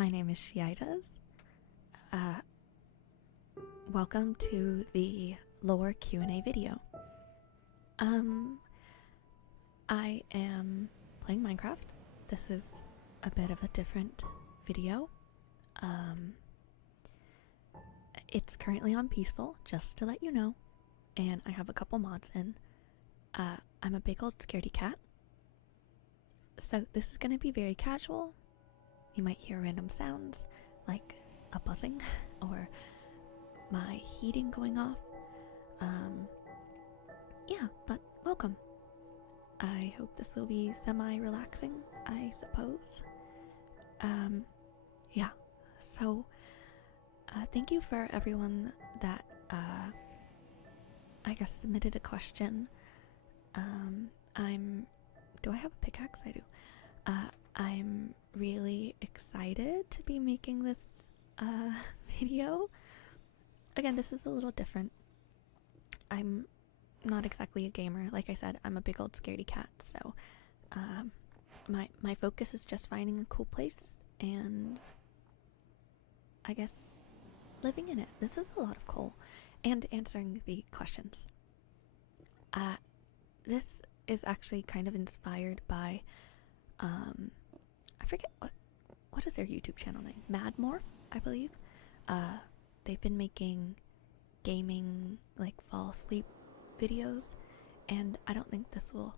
My name is Shiitas. Welcome to the lore Q&A video. I am playing Minecraft. This is a bit of a different video. It's currently on peaceful, just to let you know, and I have a couple mods in. I'm a big old scaredy cat, so this is going to be very casual. You might hear random sounds like a buzzing or my heating going off. Yeah, but welcome. I hope this will be semi-relaxing, I suppose. Yeah, so thank you for everyone that I guess submitted a question. Do I have a pickaxe? I do. I'm really excited to be making this video. Again, this is a little different. I'm not exactly a gamer. Like I said, I'm a big old scaredy cat, so my focus is just finding a cool place and I guess living in it. This is a lot of coal. And answering the questions. This is actually kind of inspired by I forget what is their YouTube channel name? Madmore, I believe. They've been making gaming like fall asleep videos, and I don't think this will,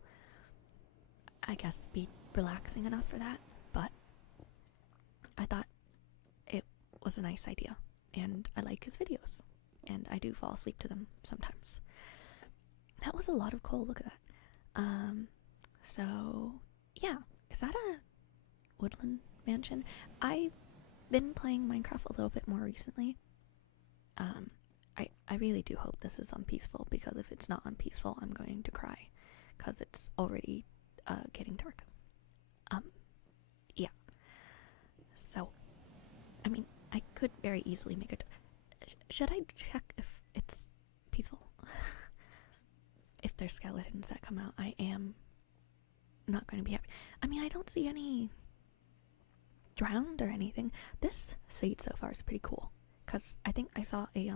I guess, be relaxing enough for that, but I thought it was a nice idea, and I like his videos, and I do fall asleep to them sometimes. That was a lot of coal, look at that. So yeah, is that a woodland mansion? I've been playing Minecraft a little bit more recently. I really do hope this is on peaceful, because if it's not on peaceful, I'm going to cry, because it's already getting dark. Yeah. So, I mean, I could very easily make it. Should I check if it's peaceful? If there's skeletons that come out, I am not going to be happy. I mean, I don't see any drowned or anything. This seed so far is pretty cool, because I think I saw a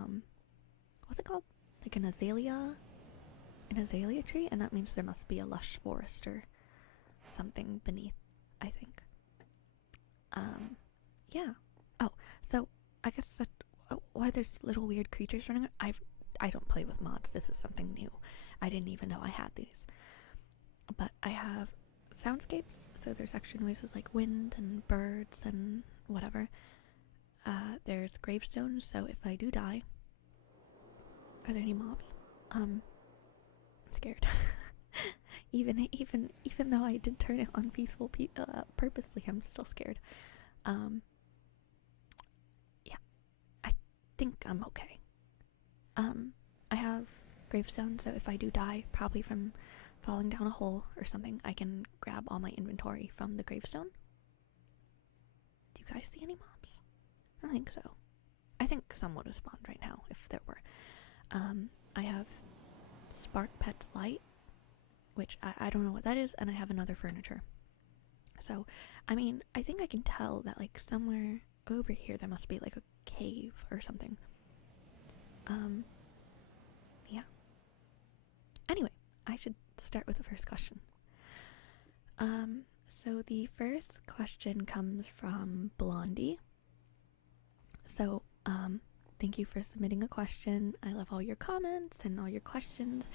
what's it called, like an azalea tree, and that means there must be a lush forest or something beneath, I think. Yeah. Oh, so I guess that why there's little weird creatures running around. I don't play with mods. This is something new. I didn't even know I had these. But I have soundscapes, so there's actually noises like wind and birds and whatever. There's gravestones, so if I do die, are there any mobs? I'm scared. even though I did turn it on peaceful purposely, I'm still scared. Yeah, I think I'm okay. I have gravestones, so if I do die, probably from falling down a hole or something, I can grab all my inventory from the gravestone. Do you guys see any mobs? I think so. I think some would have spawned right now if there were. I have Spark Pet's Light, which I don't know what that is, and I have another furniture. So, I mean, I think I can tell that like somewhere over here there must be like a cave or something. Yeah. Anyway, I should start with the first question. So the first question comes from Blondie. So, thank you for submitting a question. I love all your comments and all your questions.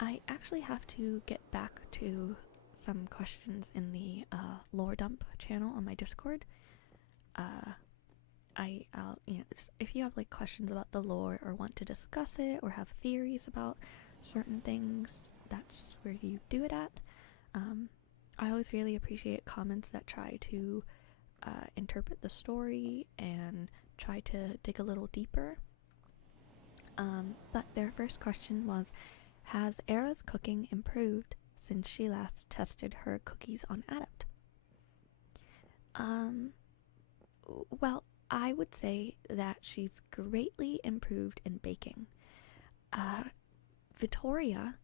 I actually have to get back to some questions in the lore dump channel on my Discord. If you have like questions about the lore or want to discuss it or have theories about certain things, that's where you do it at. I always really appreciate comments that try to interpret the story and try to dig a little deeper. But their first question was, has Era's cooking improved since she last tested her cookies on Adept? Well, I would say that she's greatly improved in baking. Victoria,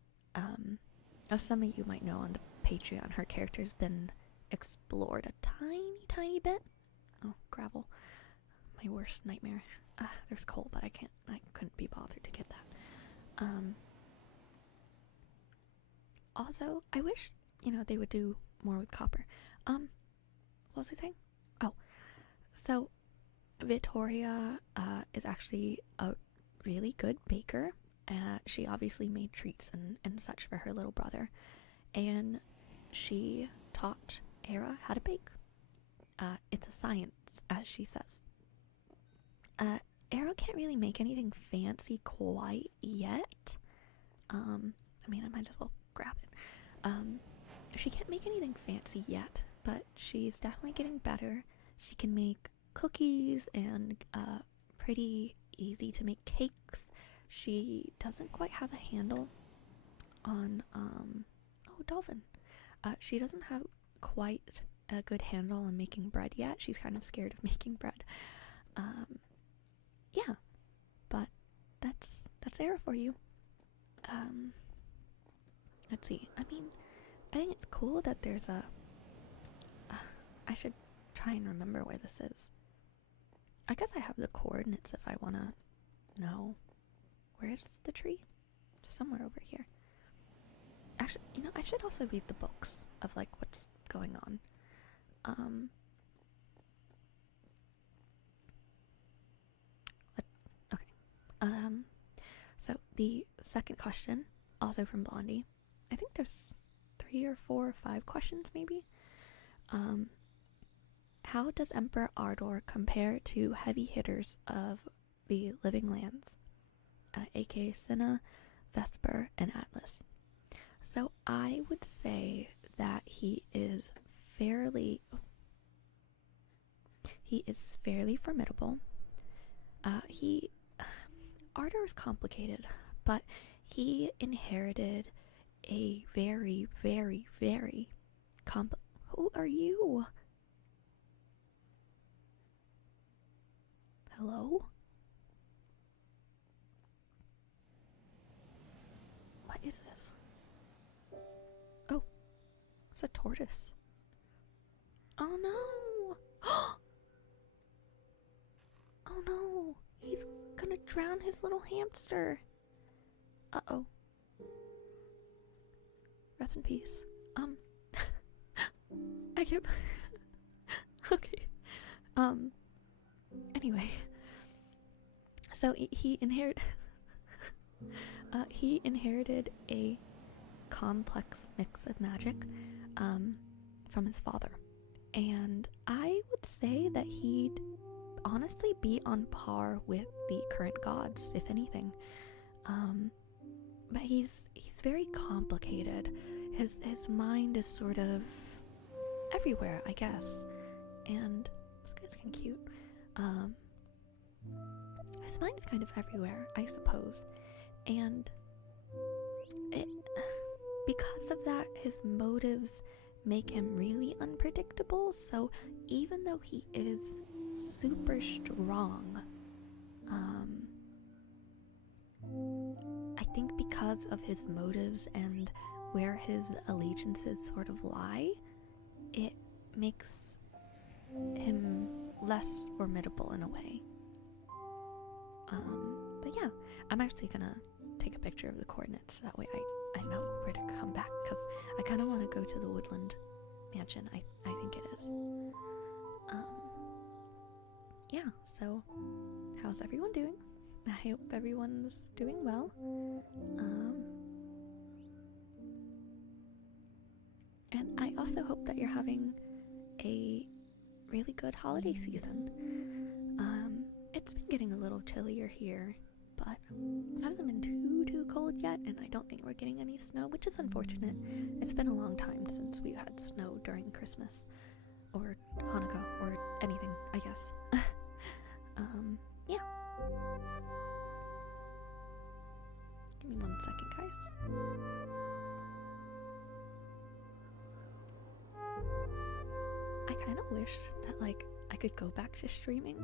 as some of you might know on the Patreon, her character's been explored a tiny bit. Oh, gravel. My worst nightmare. There's coal, but I couldn't be bothered to get that. Also, I wish, they would do more with copper. What was I saying? Oh, so Victoria is actually a really good baker. She obviously made treats and such for her little brother. And she taught Era how to bake. It's a science, as she says. Era can't really make anything fancy quite yet. I might as well grab it. She can't make anything fancy yet, but she's definitely getting better. She can make cookies and pretty easy to make cakes. She doesn't quite have a handle on dolphin. She doesn't have quite a good handle on making bread yet. She's kind of scared of making bread. Yeah, but that's Era for you. Let's see. I think it's cool that there's I should try and remember where this is. I guess I have the coordinates if I want to know. Where's the tree? Somewhere over here. Actually, I should also read the books of like what's going on. Okay. So the second question, also from Blondie. I think there's 3 or 4 or 5 questions maybe. How does Emperor Ardor compare to heavy hitters of the Living Lands, aka Cinna, Vesper, and Atlas? So I would say that he is fairly formidable. Ardor is complicated, but he inherited a very, very, very Who are you? Hello? What is this? Oh, it's a tortoise. Oh no! Oh no! He's gonna drown his little hamster. Uh-oh. Rest in peace. I kept... Okay. Anyway. So he inherited a complex mix of magic from his father. And I would say that he'd honestly be on par with the current gods, if anything. But he's very complicated. His mind is sort of everywhere, I guess. And this guy's kind of cute. His mind is kind of everywhere, I suppose. And because of that, his motives make him really unpredictable. So even though he is super strong, I think because of his motives and where his allegiances sort of lie, it makes him less formidable in a way. But yeah, I'm actually gonna take a picture of the coordinates, that way I know where to come back, because I kind of want to go to the woodland mansion. I think it is. Yeah, so how's everyone doing? I hope everyone's doing well. And I also hope that you're having a really good holiday season. It's been getting a little chillier here, but it hasn't been too cold yet, and I don't think we're getting any snow, which is unfortunate. It's been a long time since we've had snow during Christmas or Hanukkah or anything, I guess. Yeah. Give me 1 second, guys. I kind of wish that, like, I could go back to streaming.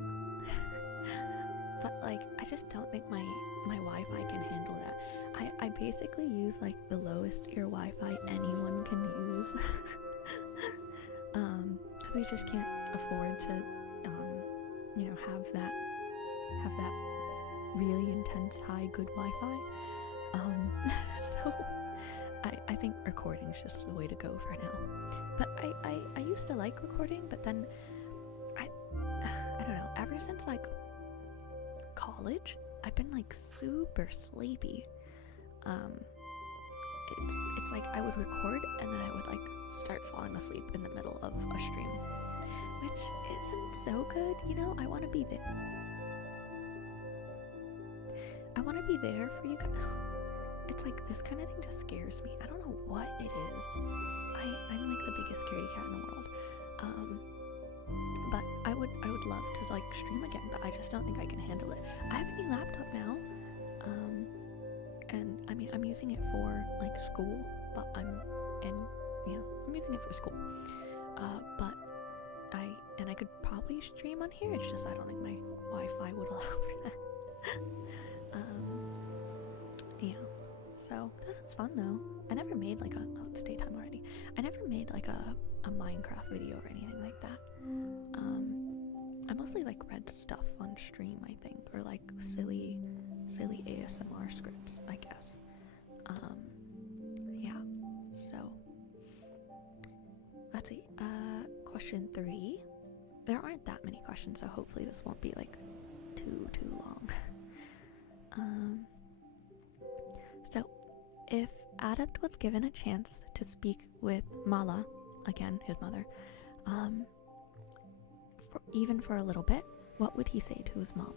But, like, I just don't think my Wi-Fi can handle that. I basically use, like, the lowest tier Wi-Fi anyone can use. Because we just can't afford to have that really intense high good Wi-Fi. So I think recording is just the way to go for now. But I used to like recording, but then I don't know, ever since like college, I've been like super sleepy. It's like I would record and then I would like start falling asleep in the middle of a stream, which isn't so good, you know. I want to be there. I want to be there for you guys. It's like this kind of thing just scares me. I don't know what it is. I'm like the biggest scaredy cat in the world. But I would love to like stream again, but I just don't think I can handle it. I have a new laptop now. And I mean I'm using it for like school, but I'm using it for school. But I could probably stream on here. It's just I don't think my Wi-Fi would allow for that. Yeah. So this is fun though. I never made like it's daytime already. I never made like a Minecraft video or anything like that. I mostly like read stuff on stream, I think, or like silly ASMR scripts, I guess. Yeah. So let's see. Question 3. There aren't that many questions, so hopefully this won't be like too long. So if Adept was given a chance to speak with Mala, again his mother, even for a little bit, what would he say to his mom?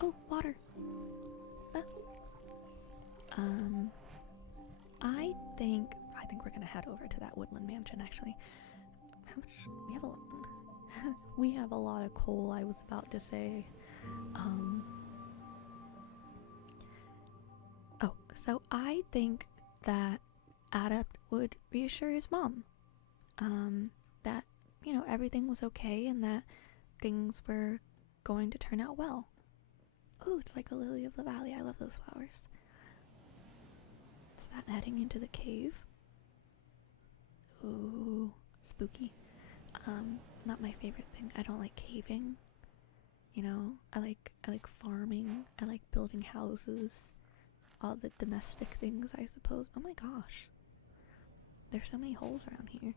Oh, water. I think we're gonna head over to that woodland mansion. Actually, how much? We have a lot. We have a lot of coal. I was about to say. Oh, so I think that Adept would reassure his mom, that everything was okay and that things were going to turn out well. Ooh, it's like a lily of the valley. I love those flowers. Is that heading into the cave? Ooh, spooky. Not my favorite thing. I don't like caving. I like farming. I like building houses. All the domestic things, I suppose. Oh my gosh. There's so many holes around here.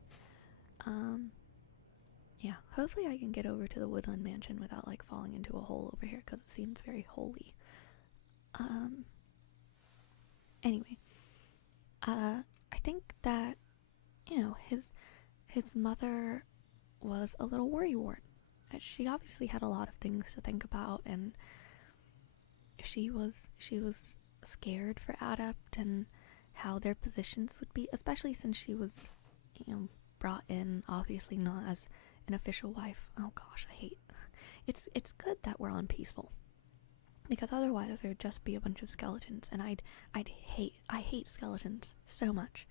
Yeah, hopefully I can get over to the woodland mansion without like falling into a hole over here because it seems very holy. Anyway, I think that his mother was a little worrywart. She obviously had a lot of things to think about, and she was scared for Adept and how their positions would be, especially since she was brought in obviously not as an official wife. Oh gosh, I hate it's good that we're on peaceful, because otherwise there'd just be a bunch of skeletons, and I hate skeletons so much.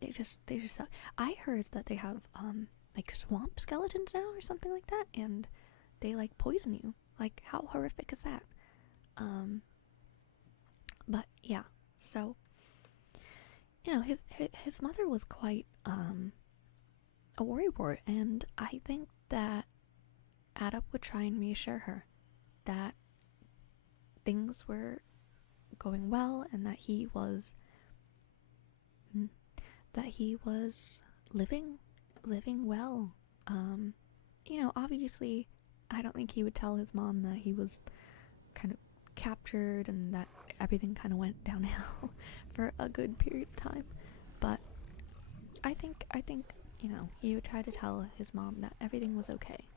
They just suck. I heard that they have like swamp skeletons now or something like that, and they like poison you. Like, how horrific is that? But yeah, so his mother was quite a worrywart, and I think that Adept would try and reassure her that things were going well and that he was living well. Obviously I don't think he would tell his mom that he was kind of captured and that everything kind of went downhill for a good period of time, but I think he would try to tell his mom that everything was okay.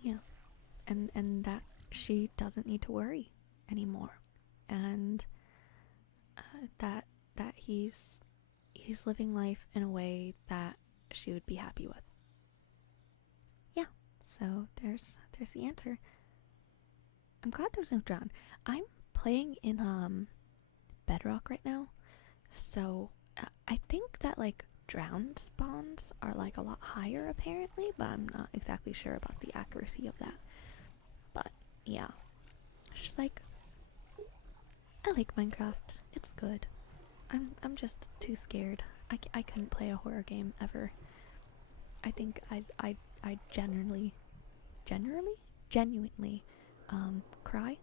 Yeah, and that she doesn't need to worry anymore, and that he's living life in a way that she would be happy with. Yeah, so there's the answer. I'm glad there's no drown. I'm playing in Bedrock right now, so I think that like drown spawns are like a lot higher apparently, but I'm not exactly sure about the accuracy of that. But yeah, just like, I like Minecraft. It's good. I'm just too scared. I couldn't play a horror game ever. I think I genuinely cry.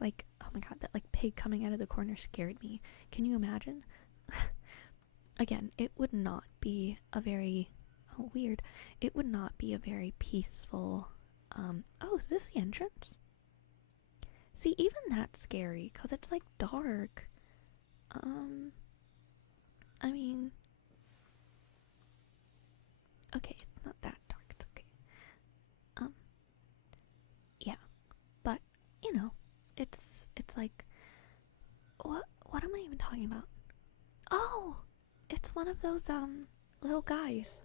Like, oh my god, that like pig coming out of the corner scared me. Can you imagine? Again, it would not be a very weird. It would not be a very peaceful. Oh, is this the entrance? See, even that's scary because it's like dark. I mean, okay, it's not that dark. It's okay. Yeah, but you know, it's like what am I even talking about? Oh, it's one of those little guys.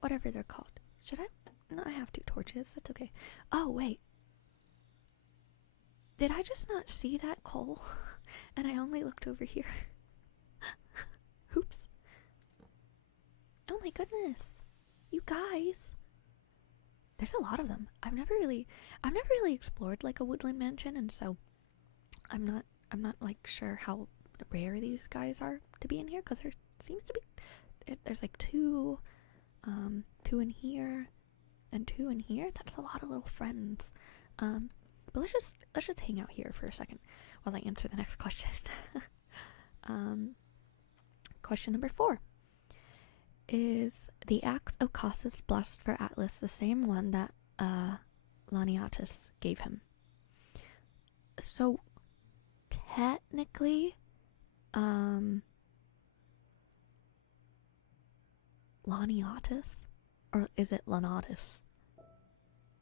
Whatever they're called. Should I? No, I have 2 torches. That's okay. Oh, wait. Did I just not see that coal? And I only looked over here. Oops. Oh my goodness. You guys. There's a lot of them. I've never really explored like a woodland mansion, and so I'm not like sure how rare these guys are to be in here, because there seems to be there's like 2 in here and 2 in here. That's a lot of little friends. But let's just hang out here for a second while I answer the next question. Question number 4. Is the axe of Cossus blessed for Atlas the same one that Laniatus gave him? So technically, Laniatus, or is it Lanatus?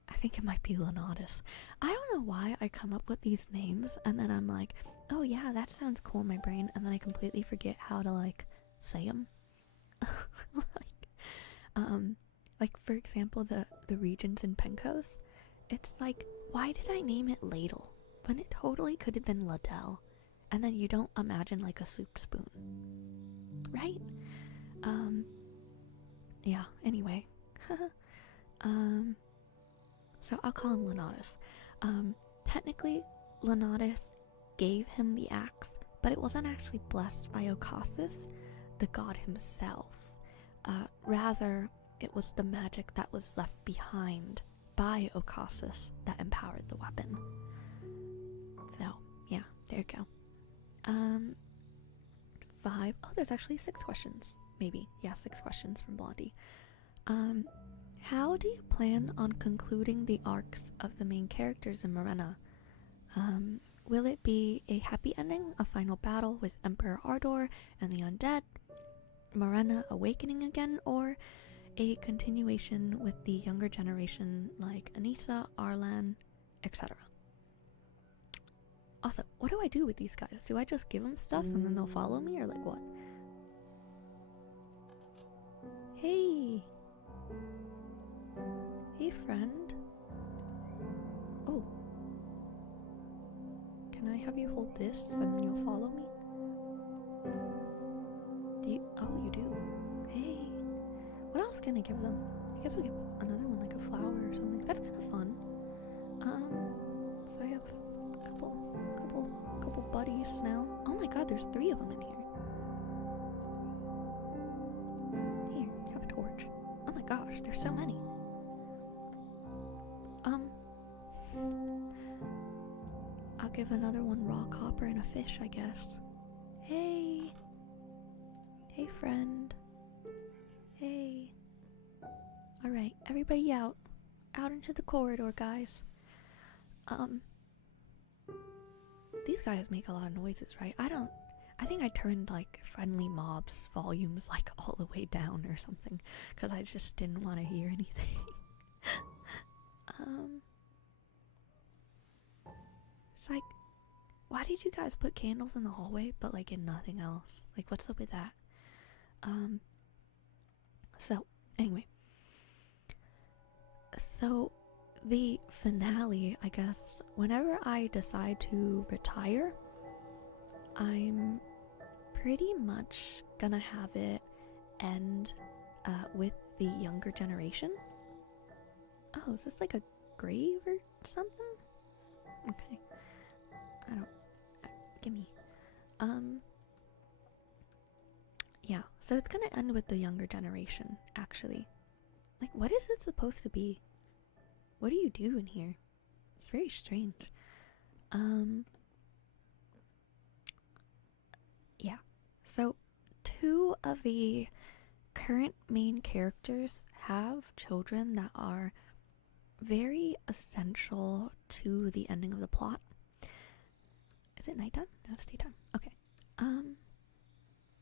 I think it might be Lanatus. I don't know why I come up with these names and then I'm like, oh yeah, that sounds cool in my brain, and then I completely forget how to like say them. Like for example, the regions in Pencos, it's like, why did I name it Ladle when it totally could have been Ladell? And then you don't imagine like a soup spoon, right? Yeah, anyway. So I'll call him Lenatus. Technically, Lenatus gave him the axe, but it wasn't actually blessed by Ocassus, the god himself. Rather, it was the magic that was left behind by Ocassus that empowered the weapon. So, yeah, there you go. 5. Oh, there's actually 6 questions. Maybe. Yeah, 6 questions from Blondie. How do you plan on concluding the arcs of the main characters in Morena? Will it be a happy ending, a final battle with Emperor Ardor and the undead, Morena awakening again, or a continuation with the younger generation like Anissa, Arlan, etc.? Also, what do I do with these guys? Do I just give them stuff and then they'll follow me, or like what? Hey! Hey, friend. Oh. Can I have you hold this and then you'll follow me? Do you? Oh, you do. Hey. What else can I give them? I guess we give another one, like a flower or something. That's kind of fun. So I have a couple buddies now. Oh my god, there's 3 of them in here. Here, have a torch. Oh my gosh, there's so many. I'll give another one raw copper and a fish, I guess. Hey. Hey, friend. Hey. Alright, everybody out. Out into the corridor, guys. These guys make a lot of noises, right? I think I turned like friendly mobs volumes like all the way down or something, because I just didn't want to hear anything. It's like, why did you guys put candles in the hallway but like in nothing else? Like, what's up with that? So anyway, so the finale, I guess, whenever I decide to retire, I'm pretty much gonna have it end with the younger generation. Oh, is this like a grave or something? Okay. Gimme. Yeah, So it's gonna end with the younger generation, actually. Like, what is it supposed to be? What do you do in here? It's very strange. Yeah. So, two of the current main characters have children that are very essential to the ending of the plot. Is it nighttime? No, it's daytime. Okay.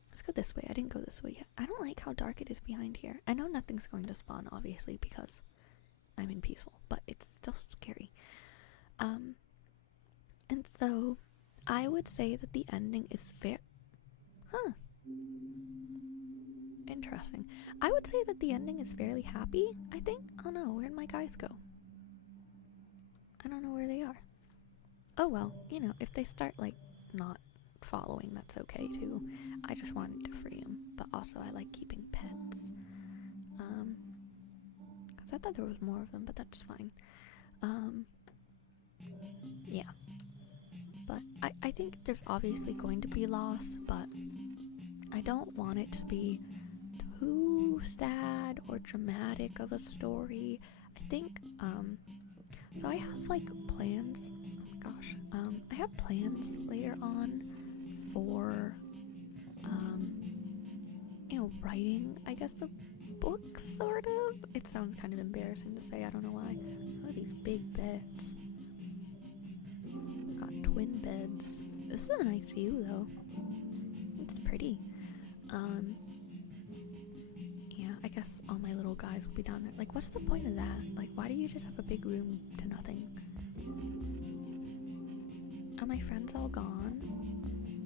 Let's go this way. I didn't go this way yet. I don't like how dark it is behind here. I know nothing's going to spawn, obviously, because I'm in peaceful, but it's still scary. And so I would say that the ending is interesting. I would say that the ending is fairly happy, I think. Oh no, where'd my guys go? I don't know where they are. Oh well, you know, if they start, like, not following, that's okay too. I just wanted to free them, but also I like keeping pets. Because I thought there was more of them, but that's fine. Yeah. But I think there's obviously going to be loss, but I don't want it to be too sad or dramatic of a story. I think, so I have, like, plans. Oh my gosh. I have plans later on for, you know, writing, I guess, a book, sort of. It sounds kind of embarrassing to say, I don't know why. Look at these big beds. We've got twin beds. This is a nice view, though. It's pretty. Yeah, I guess all my little guys will be down there. Like, what's the point of that? Like, why do you just have a big room to nothing? Are my friends all gone?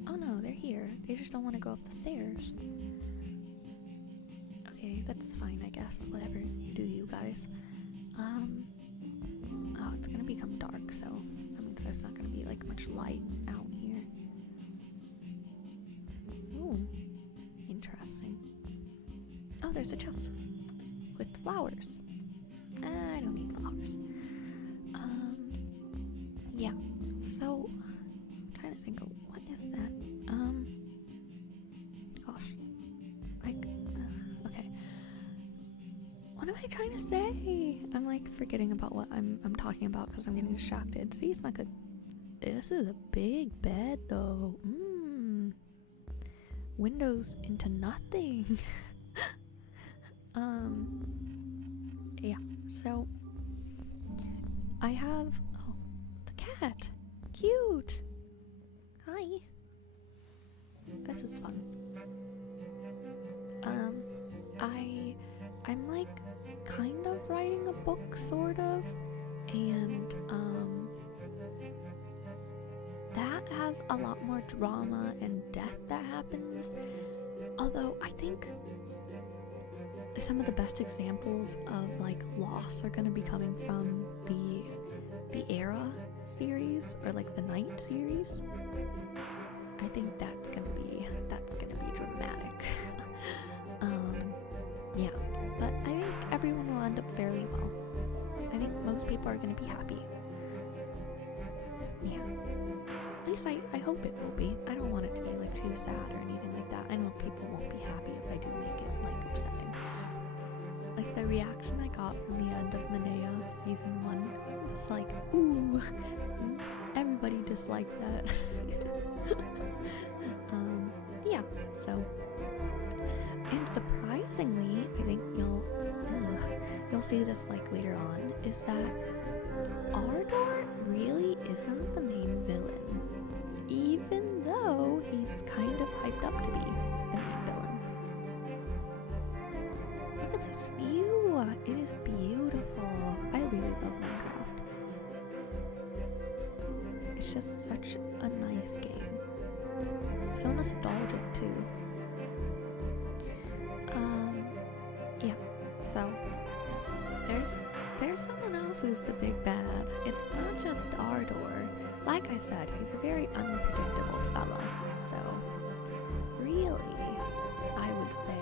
Oh no, they're here. They just don't want to go up the stairs. Okay, that's fine, I guess. Whatever you do, you guys. Oh, it's gonna become dark, so that means there's not gonna be, like, much light out here. Ooh, interesting. Oh, there's a chest with flowers. I don't need flowers. Yeah. So, I'm trying to think of what is that. Gosh. Like, okay. What am I trying to say? I'm, like, forgetting about what I'm talking about because I'm getting distracted. See, it's not good. This is a big bed, though. Windows into nothing. Yeah, so I have, oh, the cat. Cute. Hi. This is fun. I'm, like, kind of writing a book, sort of, and that has a lot more drama and death that happens. Although I think some of the best examples of, like, loss are going to be coming from the Era series, or, like, the Night series. I think that's gonna be dramatic. Yeah, but I think everyone will end up fairly well. I think most people are gonna be happy. Yeah, at least I hope it will be. I don't want it to be, like, too sad or anything like that. I know people won't be happy if I do make it, like, upsetting. Like, the reaction I got from the end of Minea season 1 was like, ooh, everybody disliked that. Yeah, so, and surprisingly, I think you'll see this, like, later on, is that Ardor really isn't the main villain, even though he's kind of hyped up to be the main villain. Look at this view. It is beautiful. I really love Minecraft. It's just such a nice game. So nostalgic too. Yeah. So there's someone else who's the big bad. It's not just Ardor. Like I said, he's a very unpredictable fella. So really, I would say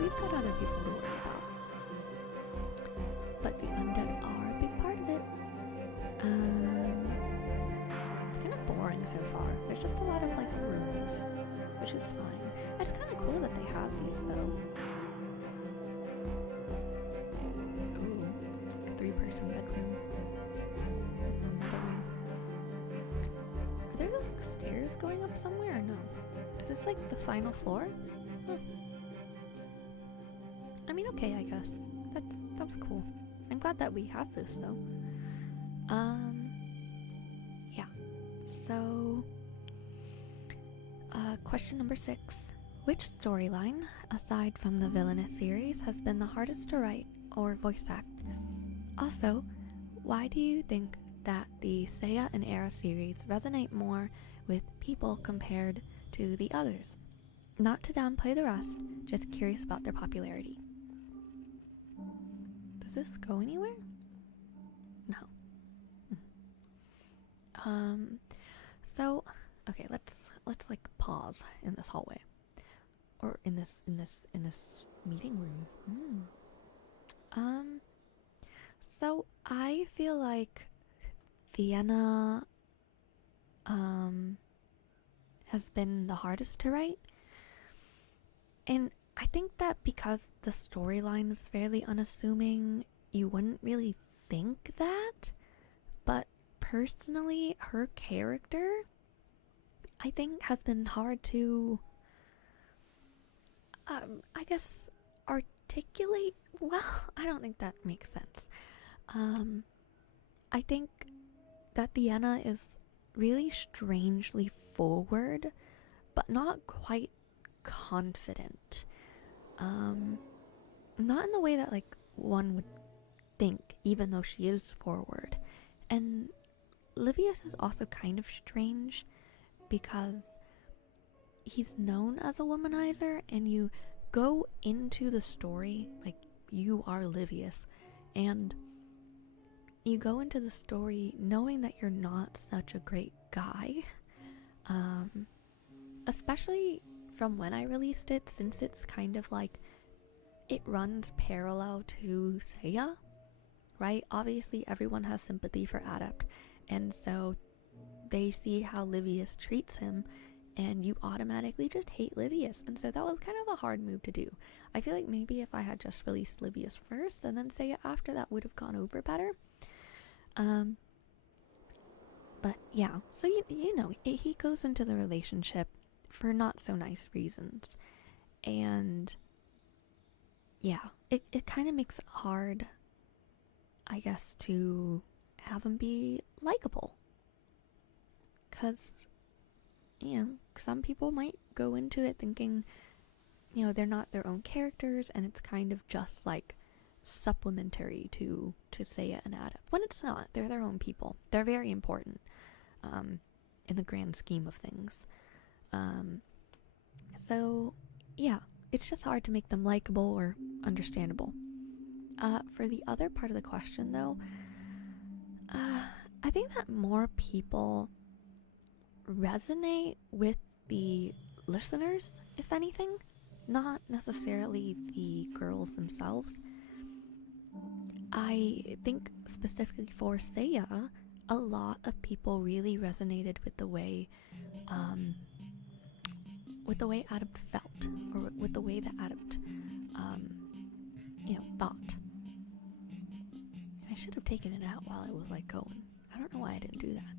we've got other people to worry about. But the undead are a big part of it. It's kind of boring so far. There's just a lot of, like, rooms, which is fine. It's kind of cool that they have these though. Ooh, it's like a 3-person bedroom. Another one. Are there like stairs going up somewhere or no? Is this like the final floor? Huh. I mean, okay, I guess. That was cool. I'm glad that we have this though. Yeah. So, question number 6. Which storyline, aside from the villainous series, has been the hardest to write or voice act? Also, why do you think that the Seiya and Era series resonate more with people compared to the others? Not to downplay the rest, just curious about their popularity. Does this go anywhere? No. So, okay, let's like pause in this hallway. Or in this meeting room. So I feel like Vienna has been the hardest to write. And I think that because the storyline is fairly unassuming, you wouldn't really think that. But personally, her character, I think, has been hard to, I guess, articulate well. I don't think that makes sense. I think that Diana is really strangely forward, but not quite confident. Not in the way that like one would think, even though she is forward. And Livius is also kind of strange because he's known as a womanizer, and you go into the story like you are Livius, and you go into the story knowing that you're not such a great guy. Especially from when I released it, since it's kind of like it runs parallel to Seiya, right? Obviously everyone has sympathy for Adept, and so they see how Livius treats him, and you automatically just hate Livius. And so that was kind of a hard move to do. I feel like maybe if I had just released Livius first and then Seiya after, that would have gone over better. But yeah, so you know, he goes into the relationship for not so nice reasons. And yeah, it kind of makes it hard, I guess, to have him be likable. Because, you know, some people might go into it thinking, you know, they're not their own characters, and it's kind of just like supplementary to Seiya and Adept. When it's not, they're their own people. They're very important in the grand scheme of things. So yeah, it's just hard to make them likable or understandable. For the other part of the question though, I think that more people resonate with the listeners, if anything, not necessarily the girls themselves. I think specifically for Seiya, a lot of people really resonated with the way Adept felt, or with the way that Adept thought. I should have taken it out while I was like going. I don't know why I didn't do that.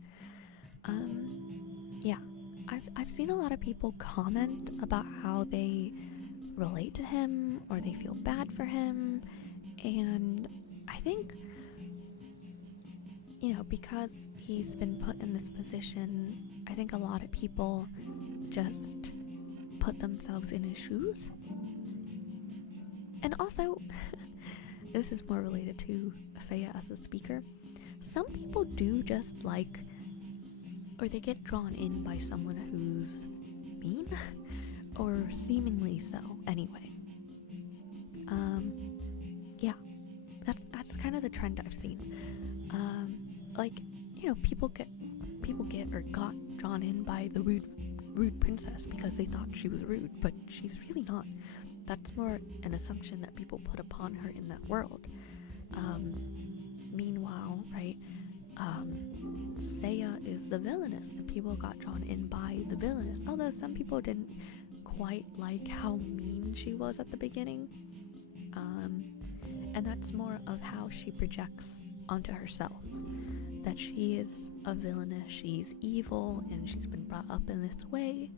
Yeah, I've seen a lot of people comment about how they relate to him or they feel bad for him, and I think, you know, because he's been put in this position, I think a lot of people just put themselves in his shoes. And also, this is more related to Seiya as a speaker, some people do just like, or they get drawn in by someone who's mean, or seemingly so anyway. Yeah, that's kind of the trend I've seen. Like, you know, people get or got drawn in by the rude princess because they thought she was rude, but she's really not. That's more an assumption that people put upon her in that world. Meanwhile, right, Seiya is the villainess, and people got drawn in by the villainess, although some people didn't quite like how mean she was at the beginning. And that's more of how she projects onto herself. That she is a villainess, she's evil, and she's been brought up in this way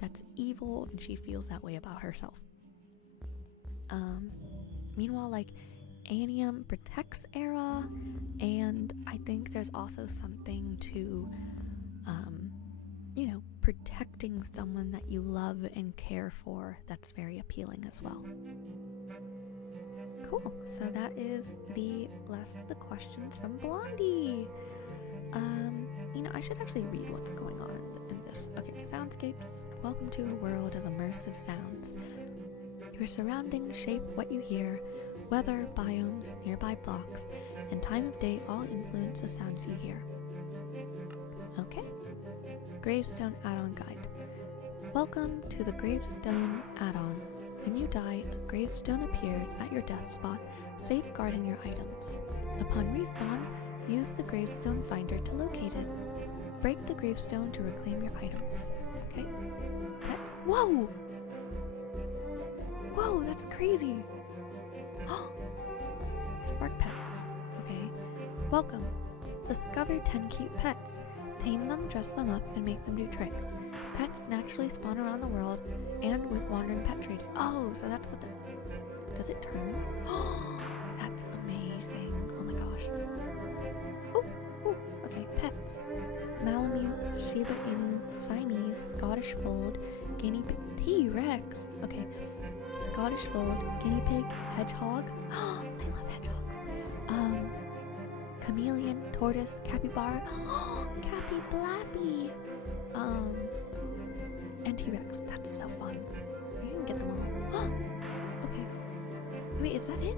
that's evil, and she feels that way about herself. Meanwhile, like, Anium protects Era, and I think there's also something to, protecting someone that you love and care for that's very appealing as well. Cool, so that is the last of the questions from Blondie. I should actually read what's going on in this. Okay, soundscapes. Welcome to a world of immersive sounds. Your surroundings shape what you hear. Weather, biomes, nearby blocks, and time of day all influence the sounds you hear. Okay. Gravestone add-on guide. Welcome to the Gravestone add-on. When you die, a gravestone appears at your death spot, safeguarding your items. Upon respawn, use the gravestone finder to locate it. Break the gravestone to reclaim your items. Okay? Whoa! Whoa, that's crazy! Spark pets. Okay. Welcome. Discover 10 cute pets. Tame them, dress them up, and make them do tricks. Pets naturally spawn around the world and with wandering pet trees. Oh, so that's what the... Does it turn? That's amazing. Oh my gosh. Ooh, okay, pets. Malamute, Shiba Inu, Siamese, Scottish Fold, Guinea Pig, T-Rex. Okay. Scottish Fold, Guinea Pig, Hedgehog. I love hedgehogs. Chameleon, Tortoise, Capybara. Cappy Blappy. And T-Rex. That's so fun. You can get them all. Okay. Wait, is that it?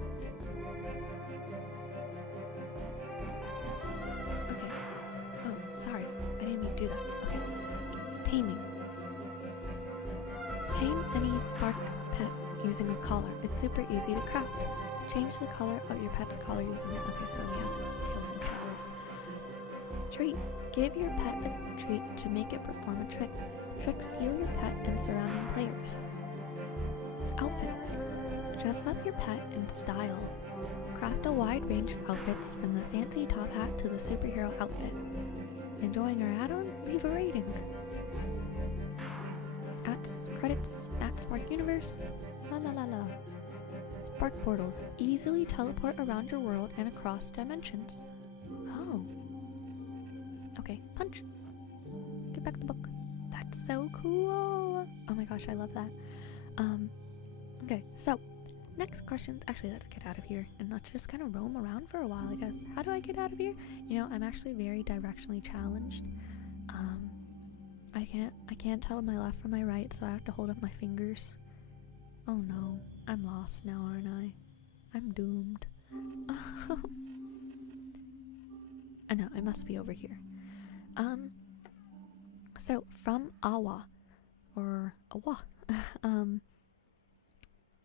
Okay. Oh, sorry. I didn't mean to do that. Okay. Taming. Tame any spark pet using a collar. It's super easy to craft. Change the color of your pet's collar using it. Okay, so we have to kill some cows. Treat. Give your pet a treat to make it perform a trick. Tricks heal your pet and surrounding players. Outfits. Dress up your pet in style. Craft a wide range of outfits from the fancy top hat to the superhero outfit. Enjoying our add-on? Leave a rating. Credits at Spark Universe. La la la la. Spark portals easily teleport around your world and across dimensions. Oh. Okay, punch. Get back the book. That's so cool. Oh my gosh, I love that. Okay, so next question. Actually, let's get out of here and let's just kind of roam around for a while, I guess. How do I get out of here? I'm actually very directionally challenged. I can't tell my left from my right, so I have to hold up my fingers. Oh no, I'm lost now, aren't I? I'm doomed. I know, I must be over here. So from Awa, or Awa,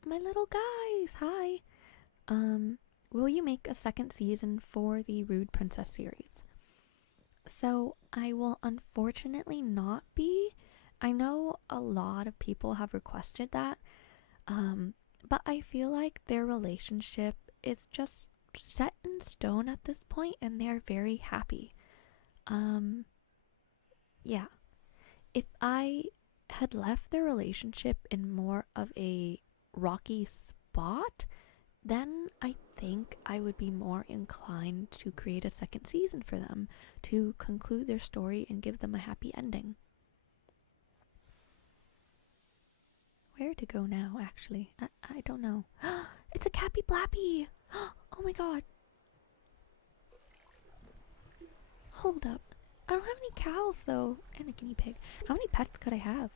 my little guys, hi. Will you make a second season for the Rude Princess series? So I will unfortunately not be. I know a lot of people have requested that, but I feel like their relationship is just set in stone at this point and they're very happy. Yeah. If I had left their relationship in more of a rocky spot, then I think I would be more inclined to create a second season for them to conclude their story and give them a happy ending. Where to go now, actually? I don't know. It's a Cappy Blappy! Oh my god. Hold up. I don't have any cows, though. And a guinea pig. How many pets could I have?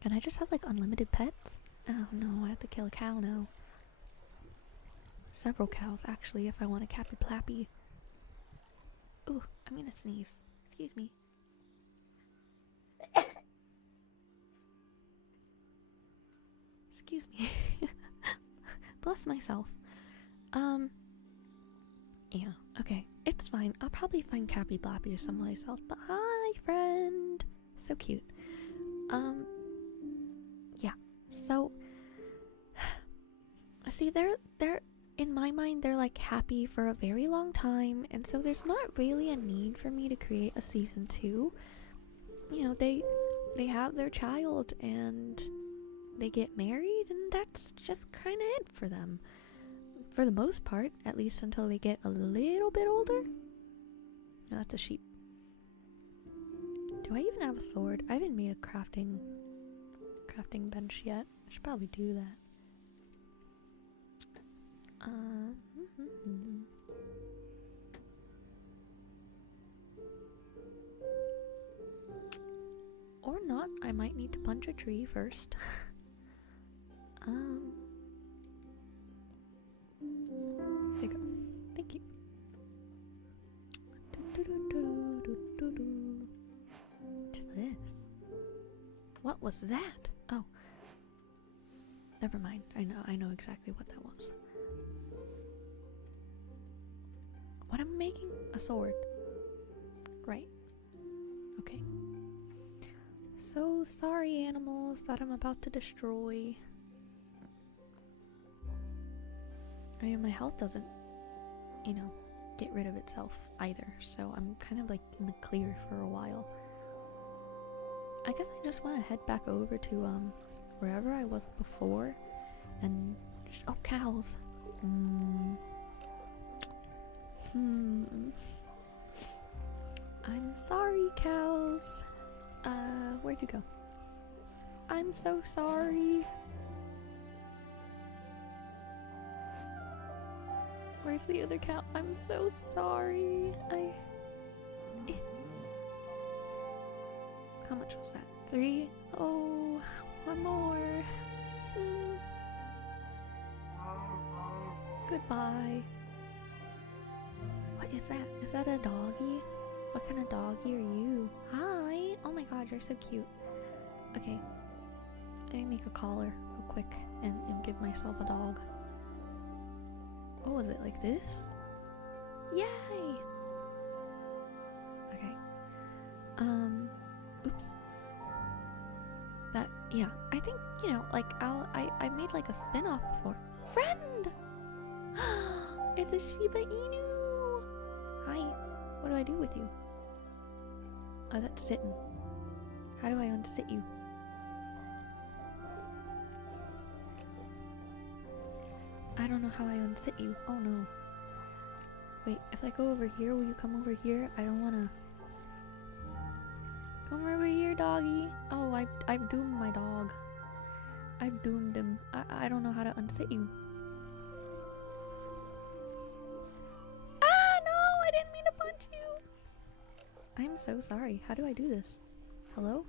Can I just have, like, unlimited pets? Oh no, I have to kill a cow now. Several cows, actually, if I want a Cappy Blappy. Ooh, I'm gonna sneeze. Excuse me. Excuse me. Bless myself. Yeah, okay. It's fine. I'll probably find Cappy Blappy or someplace else. But hi, friend. So cute. So, see, they're in my mind, they're like happy for a very long time, and so there's not really a need for me to create a season 2. You know, they have their child and they get married, and that's just kind of it for them. For the most part, at least until they get a little bit older. No, that's a sheep. Do I even have a sword? I haven't made a crafting bench yet. I should probably do that. Or not. I might need to punch a tree first. There you go. Thank you. To this. What was that? Oh. Never mind. I know exactly what that was. What am I making? A sword. Right. Okay. So sorry, animals, that I'm about to destroy. I mean, my health doesn't, you know, get rid of itself either, so I'm kind of like in the clear for a while. I guess I just want to head back over to wherever I was before, and oh, cows. I'm sorry, cows. Where'd you go? I'm so sorry. Where's the other cow? I'm so sorry. How much was that? 3? Oh, one more. Goodbye. What is that? Is that a doggy? What kind of doggy are you? Hi! Oh my god, you're so cute. Okay. Let me make a collar real quick and give myself a dog. Oh, is it like this? Yay! Okay. Oops. But yeah, I think, you know, like I made like a spin-off before. Friend! It's a Shiba Inu! Hi. What do I do with you? Oh, that's sitting. How do I unsit you? I don't know how I unsit you. Oh no. Wait, if I go over here, will you come over here? I don't wanna. Come over here, doggy. Oh, I've doomed my dog. I've doomed him. I don't know how to unsit you. Ah, no! I didn't mean to punch you! I'm so sorry. How do I do this? Hello?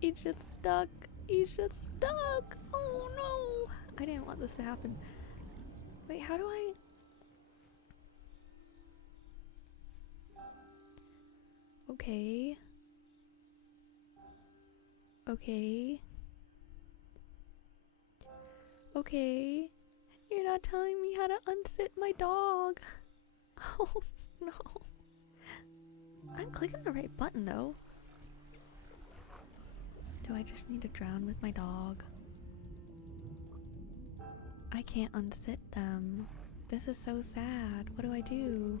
He's just stuck. He's just stuck. Oh no! I didn't want this to happen. Wait, how do I... Okay. Okay. Okay. You're not telling me how to unsit my dog. Oh no. I'm clicking the right button though. Do I just need to drown with my dog? I can't unsit them. This is so sad. What do I do?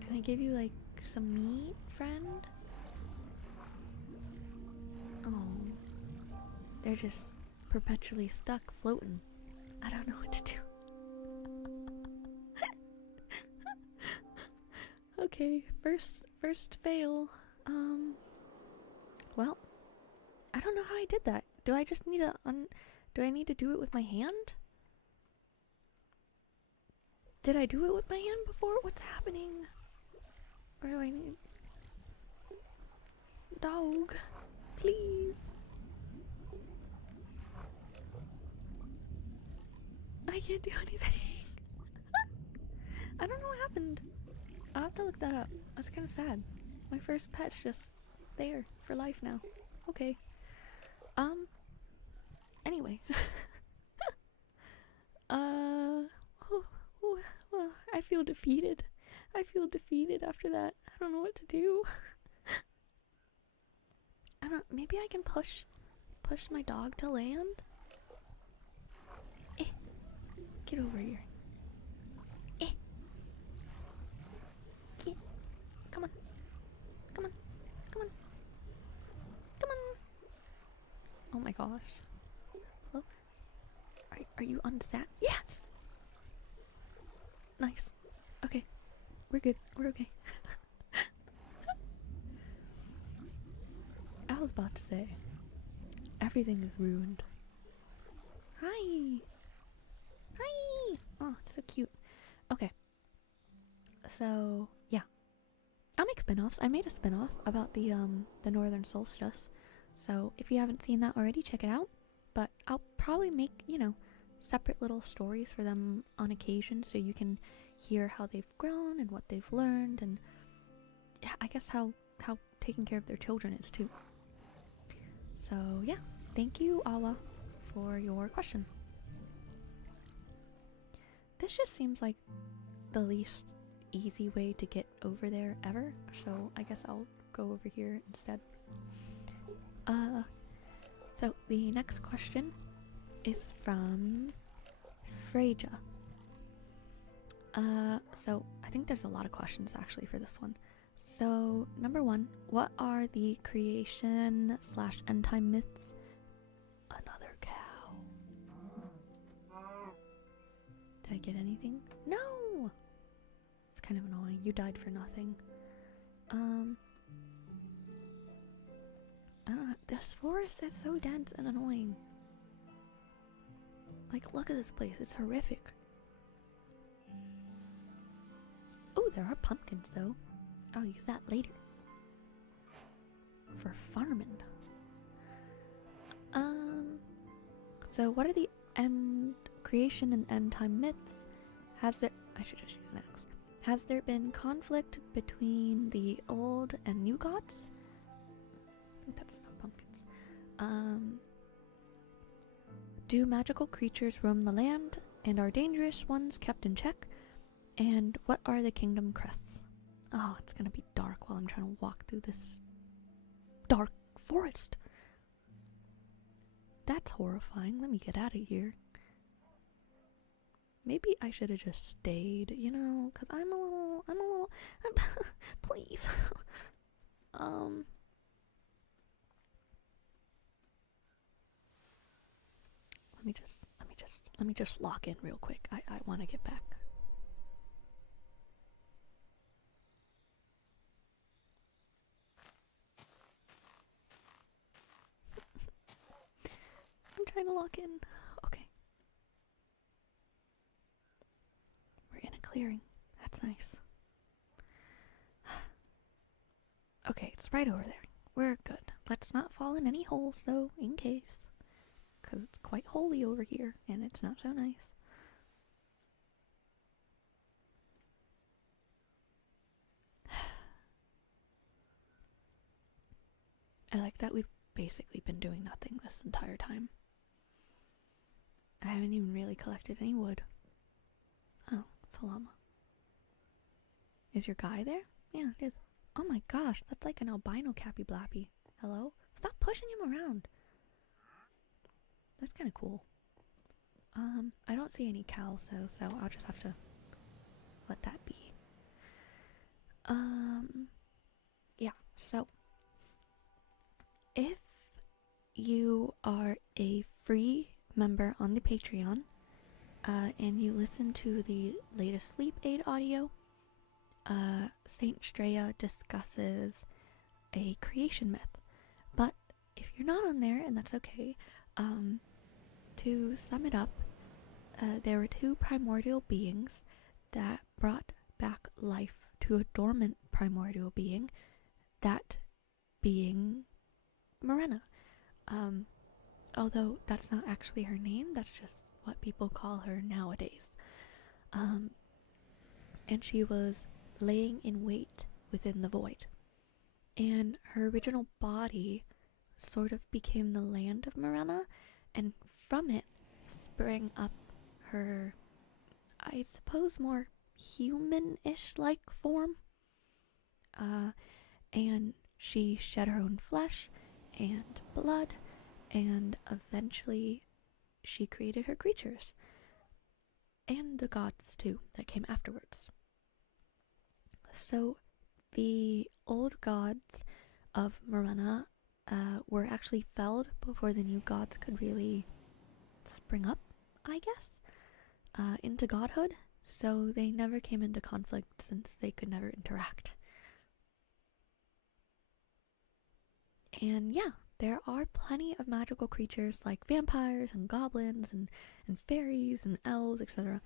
Can I give you like some meat, friend? Oh. They're just perpetually stuck floating. I don't know what to do. Okay, first fail. Well, I don't know how I did that. Do I just need to do I need to do it with my hand? Did I do it with my hand before? What's happening? Or do I need... Dog, please. I can't do anything. I don't know what happened. I'll have to look that up. That's kind of sad. My first pet's just there for life now. Okay. Anyway. Well, I feel defeated. I feel defeated after that. I don't know what to do. maybe I can push my dog to land? Eh, get over here. Eh. Get. Come on. Come on. Come on. Come on. Oh my gosh. Hello? Are you unsat? Yes! Nice. Okay. We're good. We're okay. I was about to say, everything is ruined. Hi! Hi! Oh, it's so cute. Okay. So, yeah. I'll make spin-offs. I made a spin-off about the Northern Solstice. So, if you haven't seen that already, check it out. But I'll probably make, separate little stories for them on occasion so you can hear how they've grown and what they've learned and I guess how taking care of their children is too. So yeah, thank you Awa for your question. This just seems like the least easy way to get over there ever, so I guess I'll go over here instead. So the next question is from Freja. So I think there's a lot of questions actually for this one. So number 1, what are the creation / end time myths? Another cow. Did I get anything? No! It's kind of annoying. You died for nothing. This forest is so dense and annoying. Like, look at this place. It's horrific. Oh, there are pumpkins, though. I'll use that later. For farming. So what are the creation and end time myths? I should just use next. Has there been conflict between the old and new gods? I think that's about pumpkins. Do magical creatures roam the land, and are dangerous ones kept in check? And what are the kingdom crests? Oh, it's gonna be dark while I'm trying to walk through this dark forest. That's horrifying. Let me get out of here. Maybe I should have just stayed, because I'm a little, please. Let me just lock in real quick. I want to get back. I'm trying to lock in. Okay. We're in a clearing. That's nice. Okay, it's right over there. We're good. Let's not fall in any holes, though, in case. Because it's quite holy over here, and it's not so nice. I like that we've basically been doing nothing this entire time. I haven't even really collected any wood. Oh, it's a llama. Is your guy there? Yeah, it is. Oh my gosh, that's like an albino Cappy Blappy. Hello? Stop pushing him around. That's kind of cool. I don't see any cows though, so I'll just have to let that be. Yeah, so if you are a free member on the Patreon, and you listen to the latest sleep aid audio, Saint Straya discusses a creation myth. But if you're not on there, and that's okay, to sum it up, there were 2 primordial beings that brought back life to a dormant primordial being, that being Morena. Although that's not actually her name, that's just what people call her nowadays. And she was laying in wait within the void. And her original body sort of became the land of Morena, and from it sprang up her, I suppose, more human-ish like form. And she shed her own flesh and blood, and eventually she created her creatures and the gods too that came afterwards. So the old gods of Marana were actually felled before the new gods could really spring up, I guess, into godhood. So they never came into conflict since they could never interact. And yeah, there are plenty of magical creatures like vampires and goblins and fairies and elves, etc.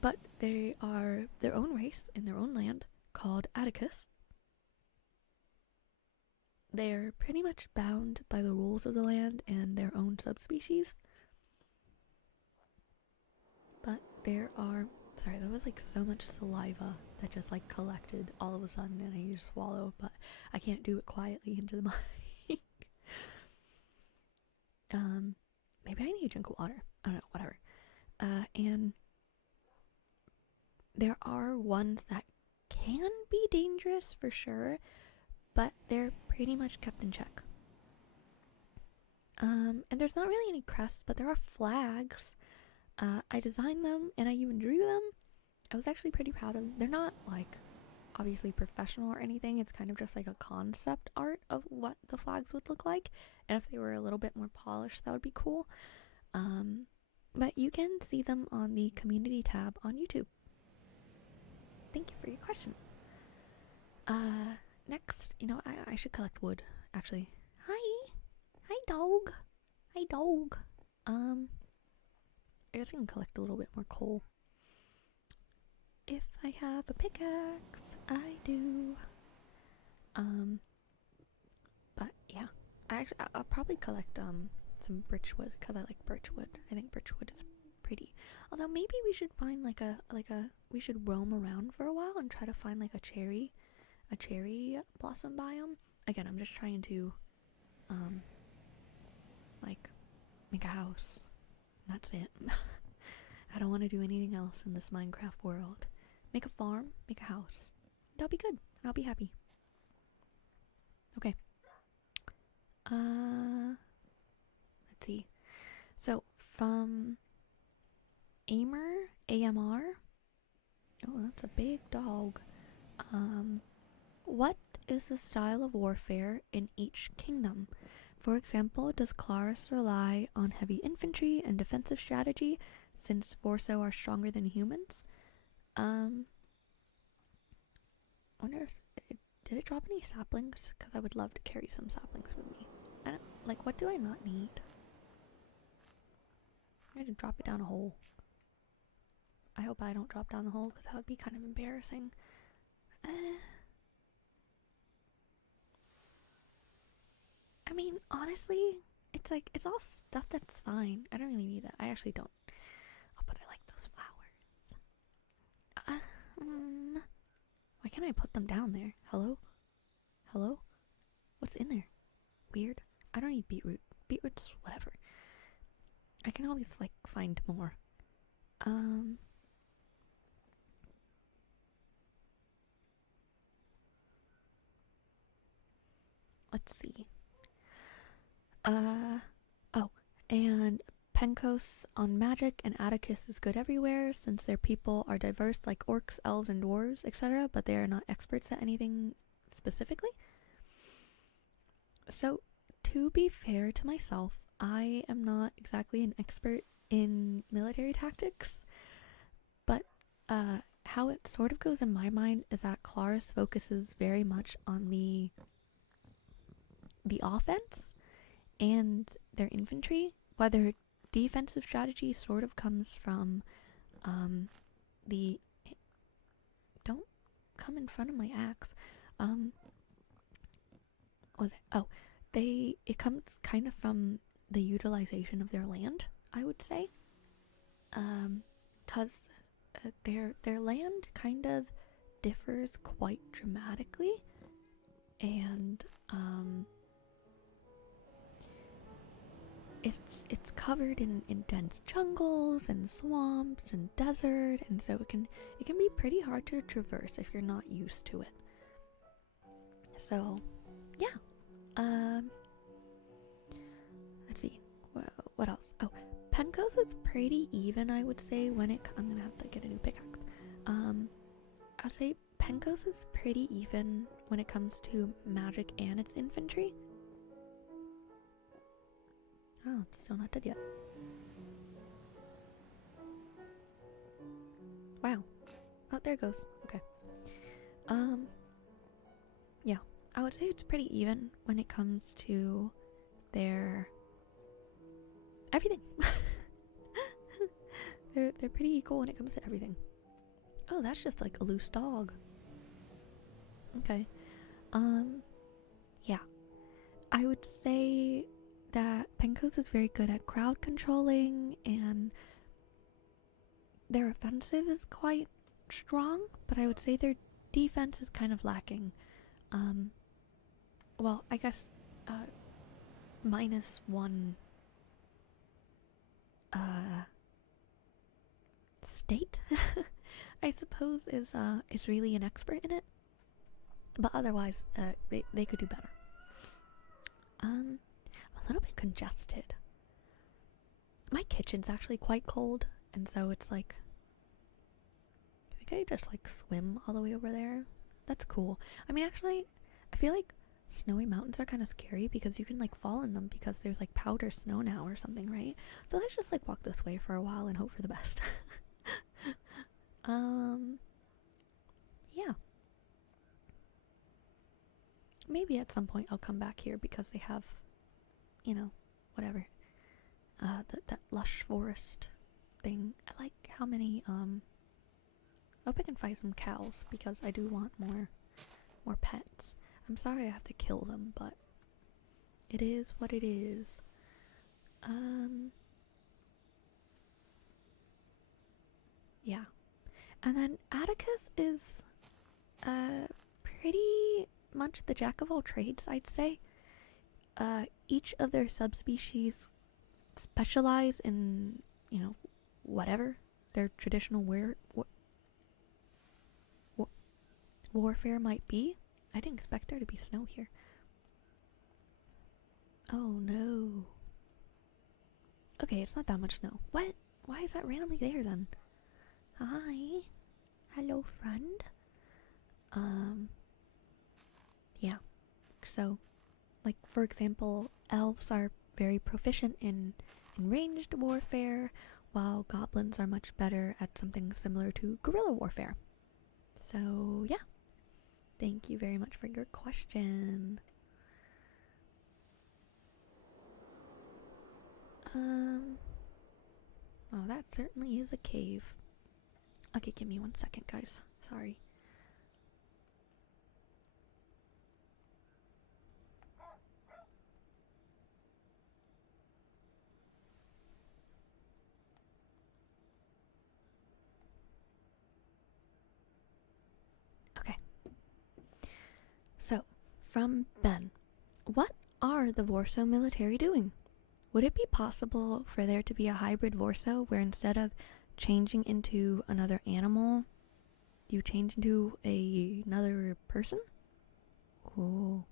But they are their own race in their own land called Atticus. They're pretty much bound by the rules of the land and their own subspecies. But there are... Sorry, there was like so much saliva that just like collected all of a sudden and I used to swallow, but I can't do it quietly into the mic. Maybe I need to drink water. I don't know, whatever. And there are ones that can be dangerous for sure, but they're pretty much kept in check. And there's not really any crests, but there are flags. I designed them and I even drew them. I was actually pretty proud of them. They're not like obviously professional or anything. It's kind of just like a concept art of what the flags would look like. And if they were a little bit more polished, that would be cool. But you can see them on the community tab on YouTube. Thank you for your question. Next, I should collect wood, actually. Hi dog. Hi dog. I guess I can collect a little bit more coal. If I have a pickaxe, I do. But yeah, I'll probably collect some birchwood because I like birchwood. I think birchwood is pretty. Although maybe we should find we should roam around for a while and try to find like a cherry blossom biome. Again, I'm just trying to like make a house. That's it. I don't want to do anything else in this Minecraft world. Make a farm, make a house. That'll be good. I'll be happy. Okay. Let's see. So from AMR. Oh, that's a big dog. What is the style of warfare in each kingdom? For example, does Claris rely on heavy infantry and defensive strategy, since Vorso are stronger than humans? Wonder if did it drop any saplings? Because I would love to carry some saplings with me. I don't, like, what do I not need? I had to drop it down a hole. I hope I don't drop down the hole because that would be kind of embarrassing. I mean, honestly, it's all stuff that's fine. I don't really need that. I actually don't. Oh, but I like those flowers. Why can't I put them down there? Hello? Hello? What's in there? Weird. I don't need beetroot. Beetroot's whatever. I can always, like, find more. Let's see. Oh, and Pencos on magic and Atticus is good everywhere since their people are diverse like orcs, elves, and dwarves, etc., but they are not experts at anything specifically. So, to be fair to myself, I am not exactly an expert in military tactics, but how it sort of goes in my mind is that Claris focuses very much on the offense and their infantry, whether defensive strategy sort of comes from the... Don't come in front of my axe. What was it? Oh, it comes kind of from the utilization of their land, I would say. Because their land kind of differs quite dramatically, and it's covered in dense jungles and swamps and desert, and so it can be pretty hard to traverse if you're not used to it. So yeah, Penko's is pretty even, I would say, when it... I'm gonna have to get a new pickaxe. I would say Penko's is pretty even when it comes to magic and its infantry. Oh, it's still not dead yet. Wow. Oh, there it goes. Okay. Yeah. I would say it's pretty even when it comes to their... everything. They're pretty equal when it comes to everything. Oh, that's just like a loose dog. Okay. Yeah. I would say that Penko's is very good at crowd controlling, and their offensive is quite strong, but I would say their defense is kind of lacking. Well, I guess -1 state I suppose is really an expert in it, but otherwise they could do better. I'm a little bit congested. My kitchen's actually quite cold, and so it's like I think I just like swim all the way over there. That's cool. I mean, actually I feel like snowy mountains are kind of scary because you can like fall in them because there's like powder snow now or something, right? So let's just like walk this way for a while and hope for the best. Yeah. Maybe at some point I'll come back here because they have, you know, whatever. That lush forest thing. I like how many, I hope I can find some cows because I do want more pets. I'm sorry I have to kill them, but it is what it is. Yeah. And then Atticus is pretty much the jack of all trades, I'd say. Each of their subspecies specialize in, you know, whatever their traditional warfare might be. I didn't expect there to be snow here. Oh no. Okay, it's not that much snow. What? Why is that randomly there then? Hi. Hello, friend. Yeah. So, like, for example, elves are very proficient in ranged warfare, while goblins are much better at something similar to guerrilla warfare. So, yeah. Thank you very much for your question. Oh, that certainly is a cave. Okay, give me 1 second, guys. Sorry. Okay. So, from Ben, what are the Warsaw military doing? Would it be possible for there to be a hybrid Warsaw where instead of changing into another animal, you change into another person? Oh.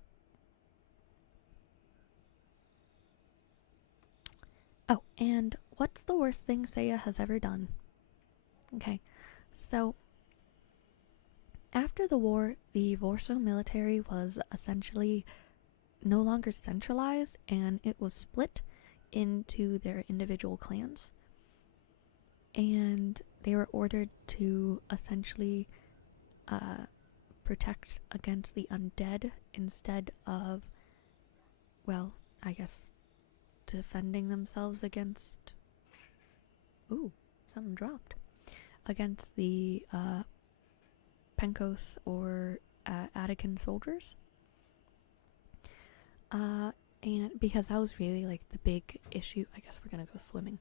Oh, and what's the worst thing Seiya has ever done? Okay, so after the war, the Warsaw military was essentially no longer centralized, and it was split into their individual clans. And they were ordered to essentially protect against the undead instead of, well, I guess, defending themselves against... Ooh, something dropped. Against the Penkos or Attican soldiers. And because that was really like the big issue, I guess we're gonna go swimming.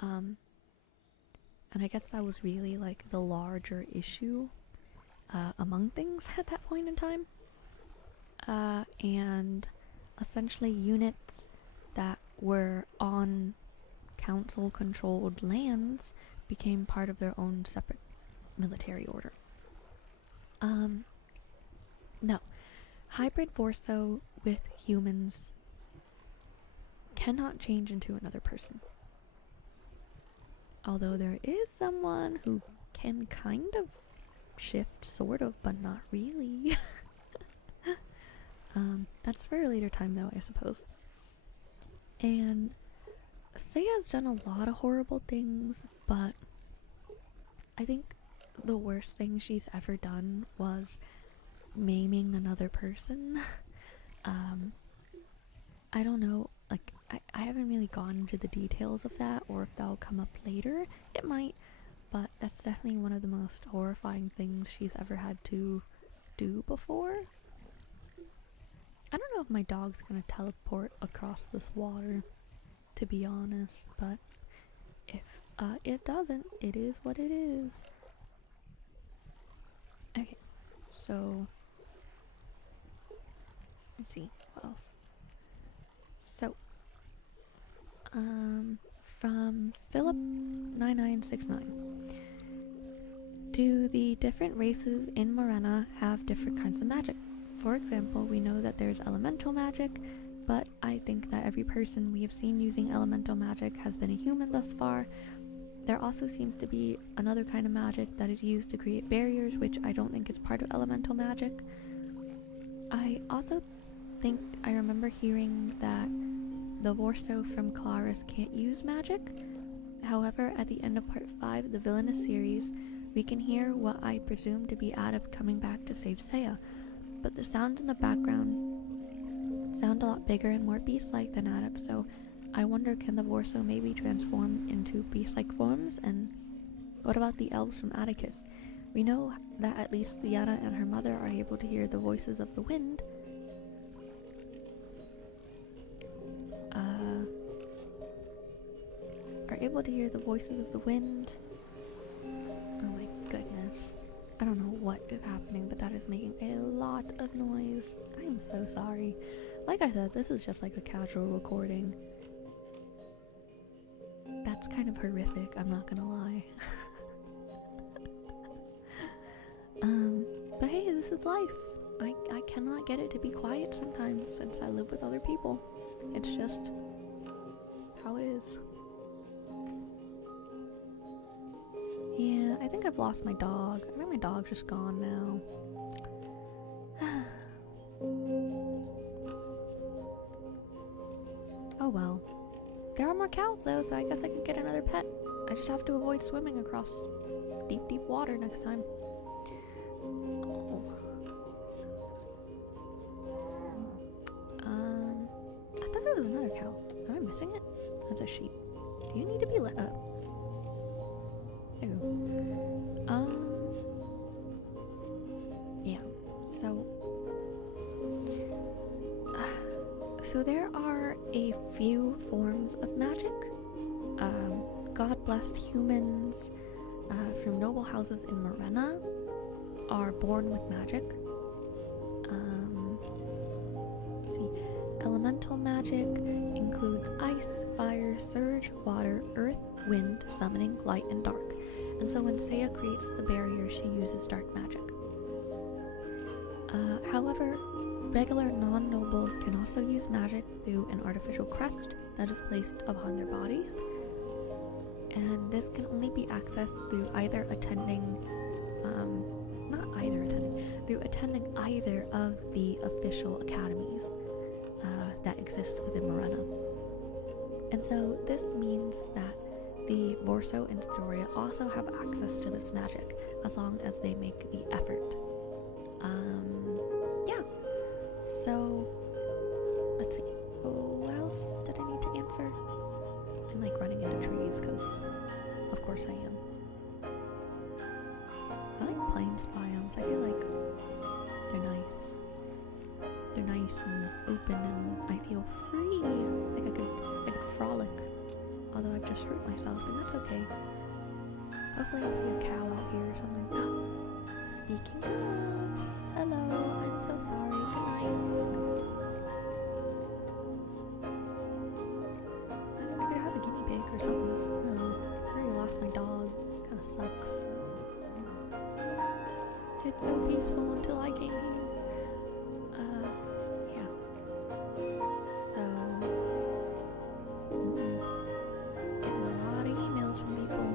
And I guess that was really like the larger issue among things at that point in time. And essentially units that were on council controlled lands became part of their own separate military order. No. Hybrid Warsaw with humans cannot change into another person. Although there is someone who can kind of shift, sort of, but not really. That's for a later time, though, I suppose. And Seiya's done a lot of horrible things, but I think the worst thing she's ever done was maiming another person. I don't know, like, I haven't really gone into the details of that, or if that'll come up later. It might, but that's definitely one of the most horrifying things she's ever had to do before. I don't know if my dog's gonna teleport across this water, to be honest, but if it doesn't, it is what it is. Okay, so let's see, what else? So, from Philip9969. Do the different races in Morena have different kinds of magic? For example, we know that there's elemental magic, but I think that every person we have seen using elemental magic has been a human thus far. There also seems to be another kind of magic that is used to create barriers, which I don't think is part of elemental magic. I also think I remember hearing that the Vorso from Claris can't use magic. However, at the end of part 5, the Villainous series, we can hear what I presume to be Adab coming back to save Seiya, but the sounds in the background sound a lot bigger and more beast-like than Adab, so I wonder, can the Vorso maybe transform into beast-like forms? And what about the elves from Atticus? We know that at least Liana and her mother are able to hear the voices of the wind. Are able to hear the voices of the wind. Oh my goodness. I don't know what is happening, but that is making a lot of noise. I am so sorry. Like I said, this is just like a casual recording. That's kind of horrific, I'm not gonna lie. But hey, this is life. I cannot get it to be quiet sometimes since I live with other people. It's just how it is. Yeah, I think I've lost my dog. I think my dog's just gone now. Oh well. There are more cows though, so I guess I could get another pet. I just have to avoid swimming across deep, deep water next time. Oh. I thought there was another cow. Am I missing it? That's a sheep. Do you need to be let up? There you go. Yeah. So there are a few forms of magic. God-blessed humans from noble houses in Morena are born with magic. Let's see. Elemental magic includes ice, fire, surge, water, earth, wind, summoning, light, and dark. And so when Seiya creates the barrier, she uses dark magic. However, regular non-nobles can also use magic through an artificial crest that is placed upon their bodies. And this can only be accessed through either attending either of the official academies that exist within Morena. And so this means that the Vorso and Storia also have access to this magic, as long as they make the effort. Yeah. So, let's see. Oh, what else did I need to answer? I'm like running into trees, because of course I am. I like plains biomes. I feel like they're nice. They're nice and open, and I feel free. Like I could frolic. Although I've just hurt myself, and that's okay. Hopefully I see a cow out here or something. Speaking of, hello, I'm so sorry. Good night. I could have a guinea pig or something. I don't know. I already lost my dog. Kinda sucks. It's so peaceful until I came here. Yeah. So, getting a lot of emails from people.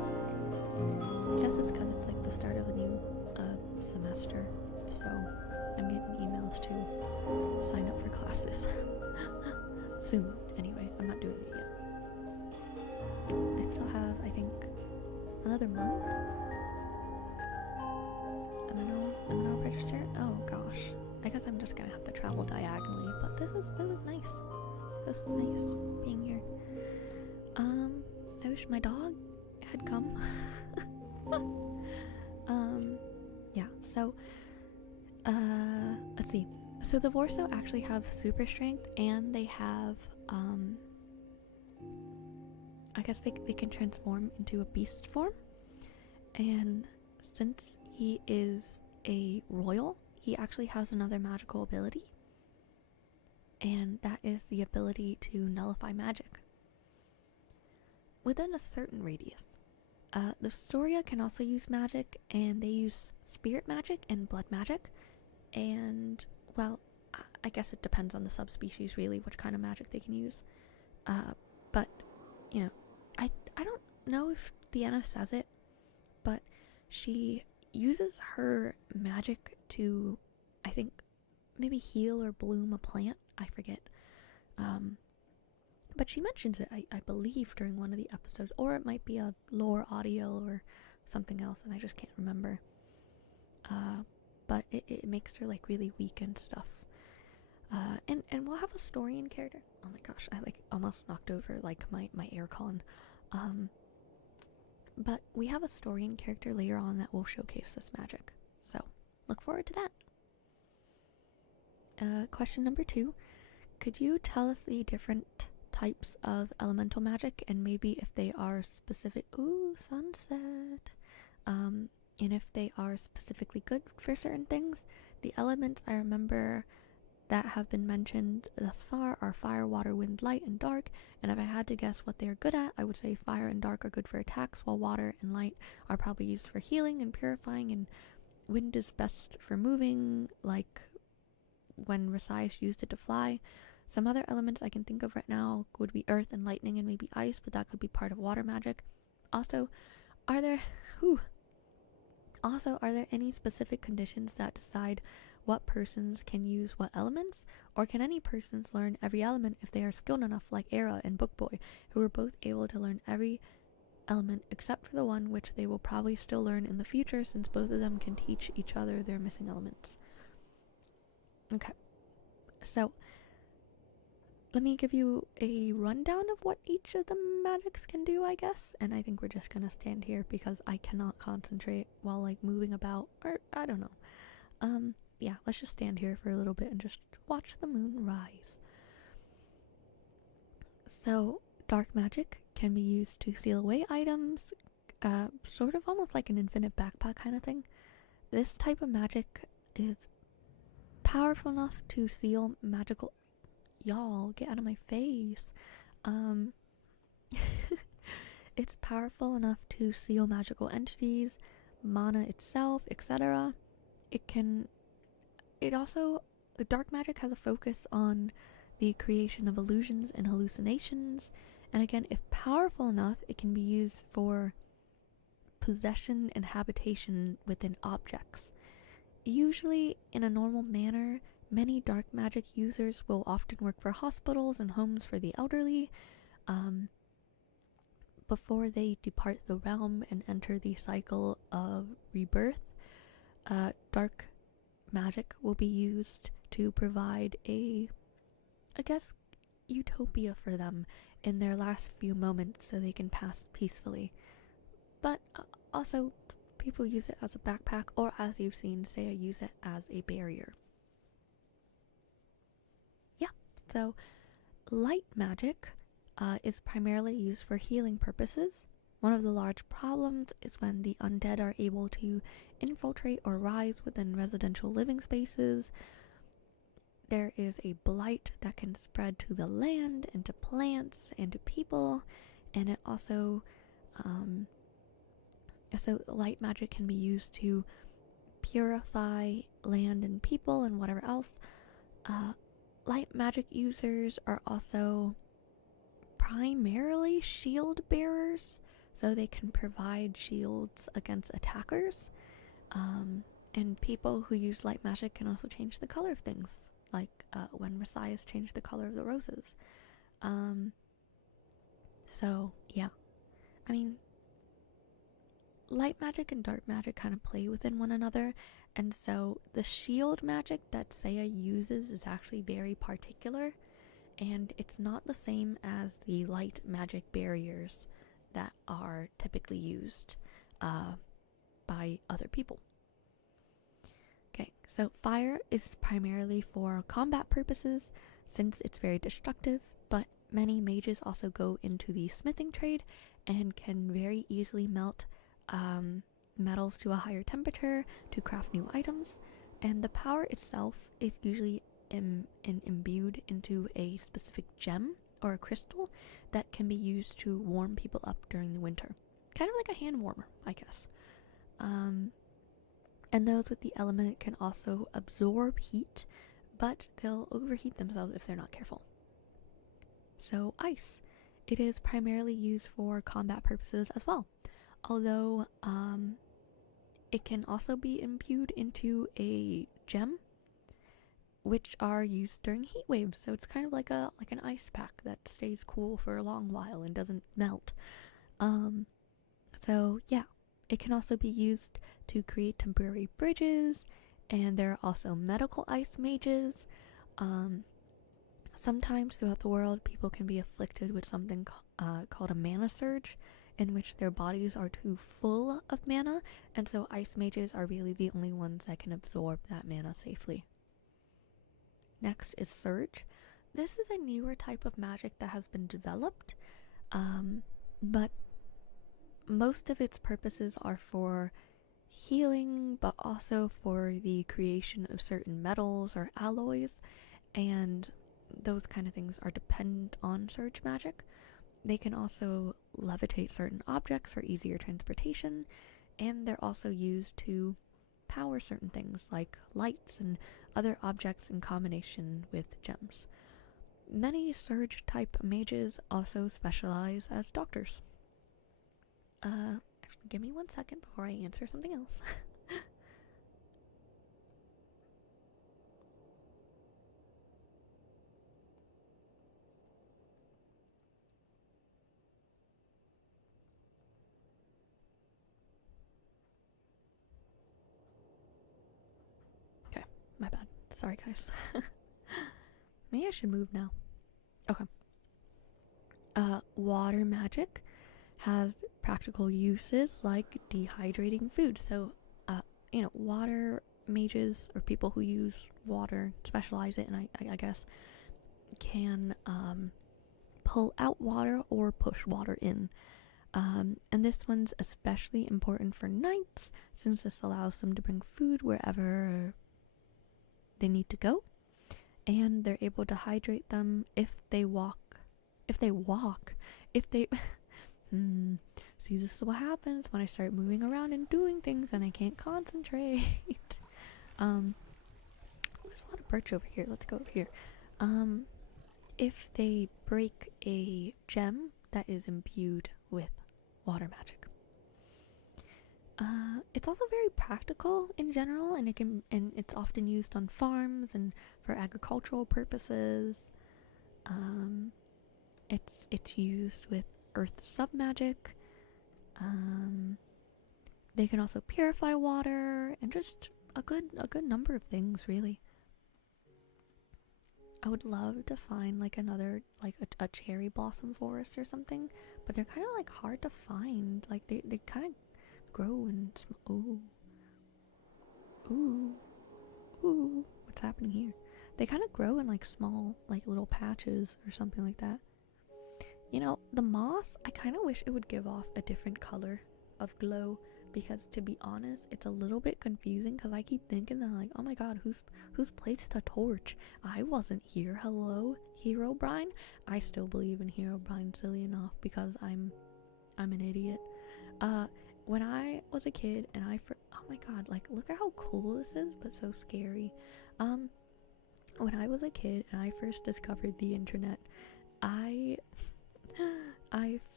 classes. Soon, anyway. I'm not doing it yet. I still have, I think, another month. And then I'll register. Oh gosh. I guess I'm just gonna have to travel diagonally, but this is nice. This is nice being here. I wish my dog had come. Yeah, so let's see. So the Vorso actually have super strength, and they have I guess they can transform into a beast form. And since he is a royal, he actually has another magical ability. And that is the ability to nullify magic within a certain radius. The Storia can also use magic, and they use spirit magic and blood magic. And, well, I guess it depends on the subspecies, really, what kind of magic they can use. But, you know, I don't know if Deanna says it, but she uses her magic to, I think, maybe heal or bloom a plant. I forget. But she mentions it, I believe, during one of the episodes. Or it might be a lore audio or something else, and I just can't remember. But it makes her, like, really weak and stuff. And we'll have a story and character. Oh my gosh, I, like, almost knocked over, like, my aircon. But we have a story and character later on that will showcase this magic. So, look forward to that. Question number 2. Could you tell us the different types of elemental magic, and maybe if they are specific— ooh, sunset. And if they are specifically good for certain things. The elements I remember that have been mentioned thus far are fire, water, wind, light, and dark. And if I had to guess what they're good at, I would say fire and dark are good for attacks, while water and light are probably used for healing and purifying, and wind is best for moving, like when Resias used it to fly. Some other elements I can think of right now would be earth and lightning and maybe ice, but that could be part of water magic. Also, are there any specific conditions that decide what persons can use what elements? Or can any persons learn every element if they are skilled enough, like Era and Bookboy, who were both able to learn every element except for the one which they will probably still learn in the future, since both of them can teach each other their missing elements? Okay, so let me give you a rundown of what each of the magics can do, I guess. And I think we're just gonna stand here because I cannot concentrate while, like, moving about, or I don't know. Yeah, let's just stand here for a little bit and just watch the moon rise. So, dark magic can be used to seal away items, sort of almost like an infinite backpack kind of thing. This type of magic is powerful enough to seal magical— y'all, get out of my face. It's powerful enough to seal magical entities, mana itself, etc. The dark magic has a focus on the creation of illusions and hallucinations, and again, if powerful enough, it can be used for possession and habitation within objects. Usually, in a normal manner, many dark magic users will often work for hospitals and homes for the elderly, before they depart the realm and enter the cycle of rebirth. Dark magic will be used to provide utopia for them in their last few moments so they can pass peacefully. But also, people use it as a backpack, or as you've seen, say, use it as a barrier. Yeah, so light magic is primarily used for healing purposes. One of the large problems is when the undead are able to infiltrate or rise within residential living spaces. There is a blight that can spread to the land and to plants and to people, and it also, so light magic can be used to purify land and people and whatever else. Light magic users are also primarily shield bearers, so they can provide shields against attackers. And people who use light magic can also change the color of things, like when messiahs change the color of the roses. um so yeah, I mean, light magic and dark magic kind of play within one another, and so the shield magic that Saya uses is actually very particular, and it's not the same as the light magic barriers that are typically used by other people. Okay, so fire is primarily for combat purposes since it's very destructive, but many mages also go into the smithing trade and can very easily melt metals to a higher temperature to craft new items, and the power itself is usually imbued into a specific gem or a crystal that can be used to warm people up during the winter. Kind of like a hand warmer, I guess. And those with the element can also absorb heat, but they'll overheat themselves if they're not careful. So, ice. It is primarily used for combat purposes as well, although it can also be imbued into a gem, which are used during heat waves. So it's kind of like an ice pack that stays cool for a long while and doesn't melt. So yeah, it can also be used to create temporary bridges, and there are also medical ice mages. Sometimes throughout the world, people can be afflicted with something called a mana surge, in which their bodies are too full of mana, and so ice mages are really the only ones that can absorb that mana safely. Next is surge. This is a newer type of magic that has been developed, but most of its purposes are for healing, but also for the creation of certain metals or alloys, and those kind of things are dependent on surge magic. They can also levitate certain objects for easier transportation, and they're also used to power certain things like lights and other objects in combination with gems. Many surge type mages also specialize as doctors. Actually, give me 1 second before I answer something else. Okay, my bad. Sorry, guys. Maybe I should move now. Okay. Water magic has practical uses like dehydrating food. So, water mages or people who use water, specialize it, and I guess can pull out water or push water in. And this one's especially important for knights since this allows them to bring food wherever they need to go, and they're able to hydrate them if they walk. See, this is what happens when I start moving around and doing things and I can't concentrate. There's a lot of birch over here. Let's go over here. If they break a gem that is imbued with water magic. It's also very practical in general, and it's often used on farms and for agricultural purposes. It's used with earth submagic. They can also purify water and just a good number of things, really. I would love to find like another a cherry blossom forest or something, but they're kind of like hard to find. Like they kind of grow and ooh, what's happening here? They kind of grow in like small like little patches or something like that. You know, the moss, I kind of wish it would give off a different color of glow, because to be honest, it's a little bit confusing because I keep thinking that like, oh my god, who's placed the torch? I wasn't here. Hello, Herobrine? I still believe in Herobrine, silly enough, because I'm an idiot. When I was a kid and oh my god, like look at how cool this is, but so scary. When I was a kid and I first discovered the internet, I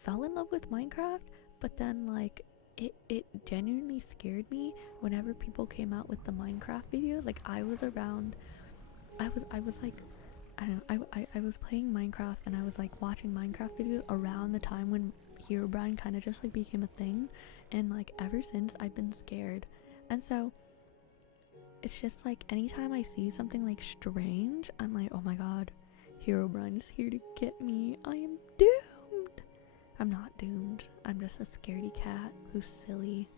fell in love with Minecraft, but then like it genuinely scared me whenever people came out with the Minecraft videos. Like I was around I was like, I don't know, I was playing Minecraft and I was like watching Minecraft videos around the time when Herobrine kind of just like became a thing, and like ever since I've been scared. And so it's just like anytime I see something like strange, I'm like, oh my god, Herobrine is here to get me. I am doomed. I'm not doomed. I'm just a scaredy cat who's silly.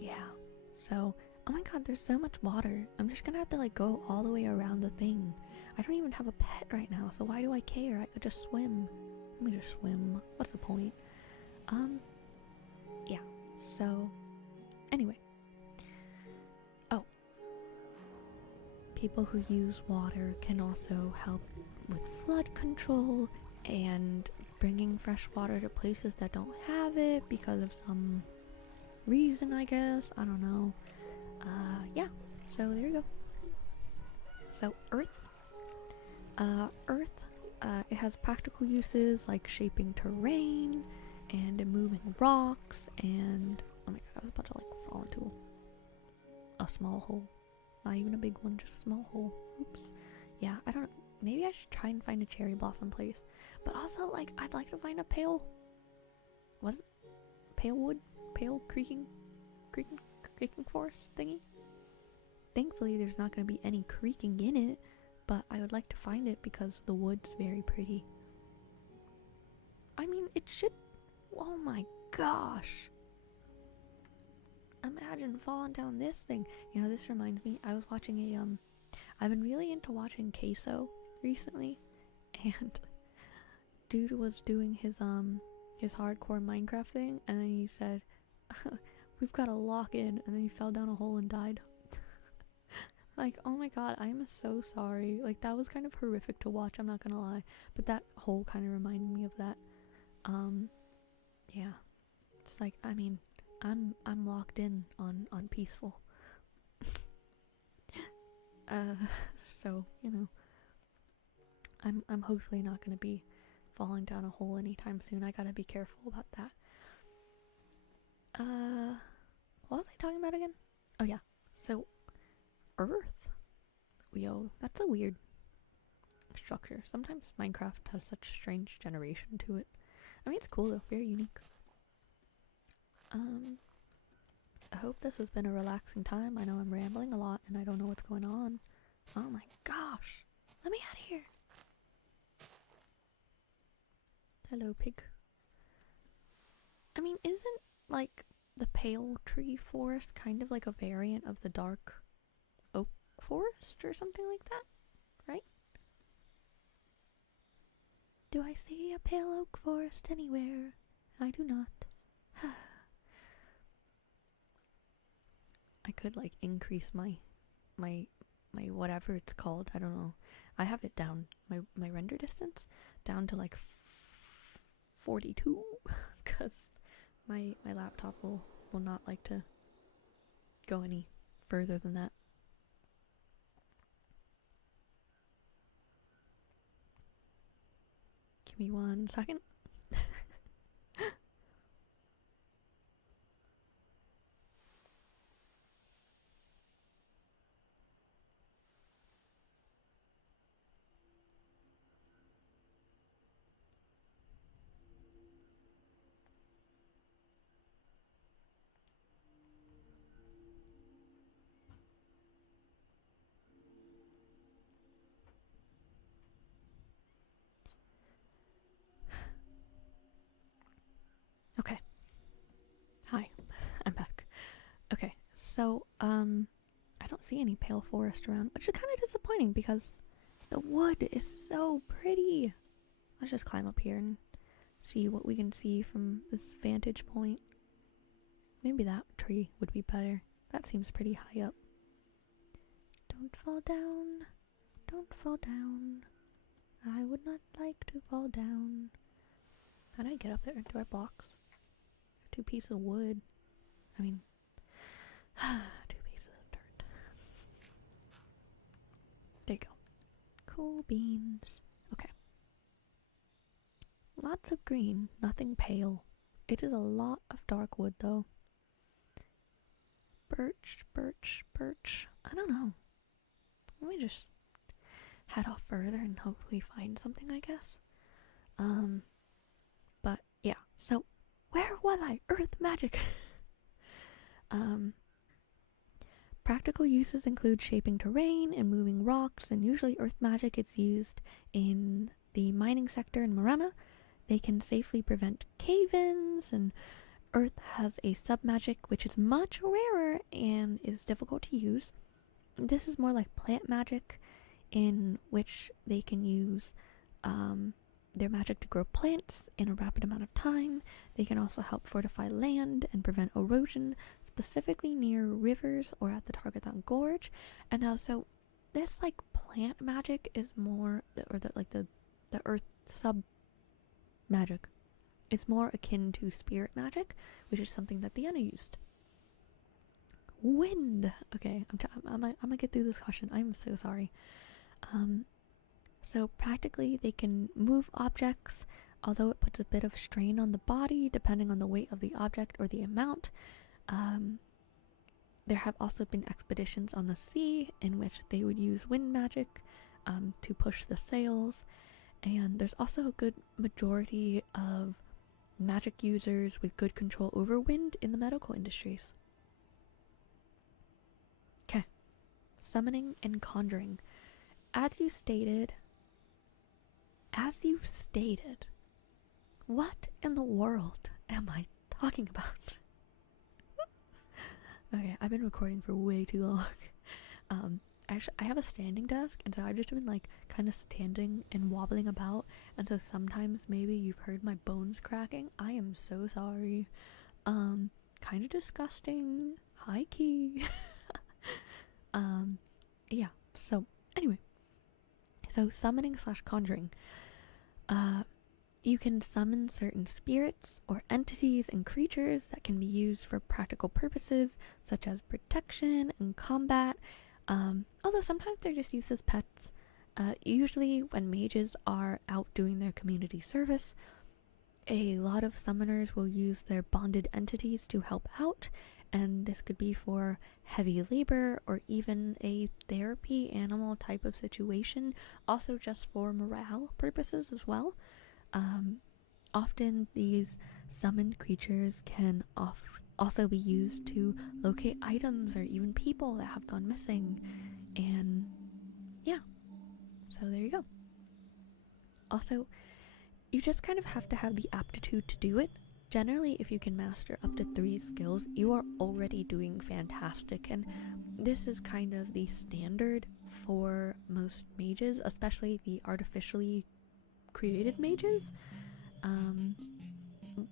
Yeah. So, oh my god, there's so much water. I'm just gonna have to like go all the way around the thing. I don't even have a pet right now, so why do I care? I could just swim. Let me just swim. What's the point? Yeah. So, anyway. Oh. People who use water can also help with flood control and bringing fresh water to places that don't have it because of some reason, I guess. I don't know. Yeah. So there you go. So Earth. It has practical uses like shaping terrain and moving rocks and oh my god, I was about to like fall into a small hole. Not even a big one, just a small hole. Oops. Yeah, I don't know. Maybe I should try and find a cherry blossom place. But also, like, I'd like to find a pale... Was it? Pale wood? Pale creaking forest thingy? Thankfully, there's not going to be any creaking in it. But I would like to find it because the wood's very pretty. I mean, it should... Oh my gosh. Imagine falling down this thing. You know, this reminds me, I was watching a, I've been really into watching Queso recently, and dude was doing his hardcore Minecraft thing, and then he said, we've got to lock in, and then he fell down a hole and died. Like, oh my god, I am so sorry. Like, that was kind of horrific to watch, I'm not gonna lie, but that hole kind of reminded me of that. Yeah. It's like, I mean, I'm locked in on peaceful. So, you know, I'm hopefully not gonna be falling down a hole anytime soon. I gotta be careful about that. What was I talking about again? Oh yeah, so Earth. Yo, that's a weird structure. Sometimes Minecraft has such strange generation to it. I mean, it's cool though, very unique. I hope this has been a relaxing time. I know I'm rambling a lot and I don't know what's going on. Oh my gosh. Let me out of here. Hello, pig. I mean, isn't like the pale tree forest kind of like a variant of the dark oak forest or something like that? Right? Do I see a pale oak forest anywhere? I do not. I could like increase my whatever it's called. I don't know. I have it down my render distance down to like 42 because my laptop will not like to go any further than that. Give me 1 second. Okay. Hi. I'm back. Okay. So, I don't see any pale forest around, which is kind of disappointing because the wood is so pretty. Let's just climb up here and see what we can see from this vantage point. Maybe that tree would be better. That seems pretty high up. Don't fall down. Don't fall down. I would not like to fall down. How do I get up there? Do I have blocks? 2 pieces of wood. I mean, 2 pieces of dirt. There you go. Cool beans. Okay. Lots of green, nothing pale. It is a lot of dark wood though. birch. I don't know. Let me just head off further and hopefully find something, I guess. But yeah, so where was I? Earth magic. Practical uses include shaping terrain and moving rocks, and usually earth magic is used in the mining sector in Morena. They can safely prevent cave-ins, and earth has a sub-magic which is much rarer and is difficult to use. This is more like plant magic, in which they can use their magic to grow plants in a rapid amount of time. They can also help fortify land and prevent erosion, specifically near rivers or at the Targathon Gorge. And also, this like plant magic is more, the earth sub magic is more akin to spirit magic, which is something that Diana used. Wind. Okay, I'm gonna get through this question. I'm so sorry. So practically they can move objects, although it puts a bit of strain on the body depending on the weight of the object or the amount. There have also been expeditions on the sea in which they would use wind magic to push the sails, and there's also a good majority of magic users with good control over wind in the medical industries. Okay, summoning and conjuring. As you've stated, what in the world am I talking about? Okay, I've been recording for way too long. Actually, I have a standing desk, and so I've just been like kind of standing and wobbling about, and so sometimes maybe you've heard my bones cracking. I am so sorry. Kind of disgusting. High key. Yeah. So anyway, so summoning / conjuring. You can summon certain spirits or entities and creatures that can be used for practical purposes, such as protection and combat, although sometimes they're just used as pets. Usually when mages are out doing their community service, a lot of summoners will use their bonded entities to help out, and this could be for heavy labor or even a therapy animal type of situation, also just for morale purposes as well. Often these summoned creatures can also be used to locate items or even people that have gone missing, and yeah, so there you go. Also, you just kind of have to have the aptitude to do it. Generally, if you can master up to 3 skills, you are already doing fantastic, and this is kind of the standard for most mages, especially the artificially created mages.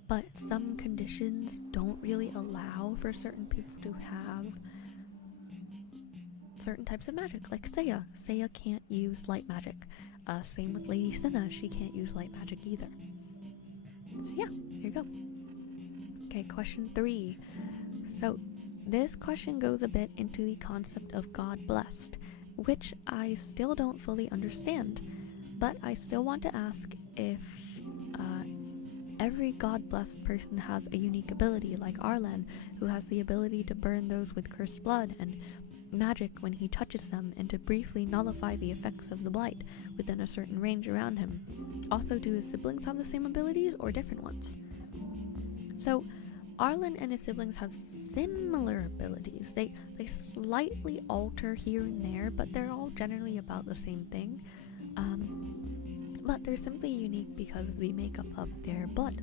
But some conditions don't really allow for certain people to have certain types of magic, like Saya. Saya can't use light magic. Same with Lady Sinna, she can't use light magic either. So yeah, here you go. Okay, question 3. So this question goes a bit into the concept of God blessed, which I still don't fully understand, but I still want to ask if every God-blessed person has a unique ability, like Arlen, who has the ability to burn those with cursed blood and magic when he touches them, and to briefly nullify the effects of the blight within a certain range around him. Also, do his siblings have the same abilities or different ones? So, Arlen and his siblings have similar abilities. They slightly alter here and there, but they're all generally about the same thing. But they're simply unique because of the makeup of their blood.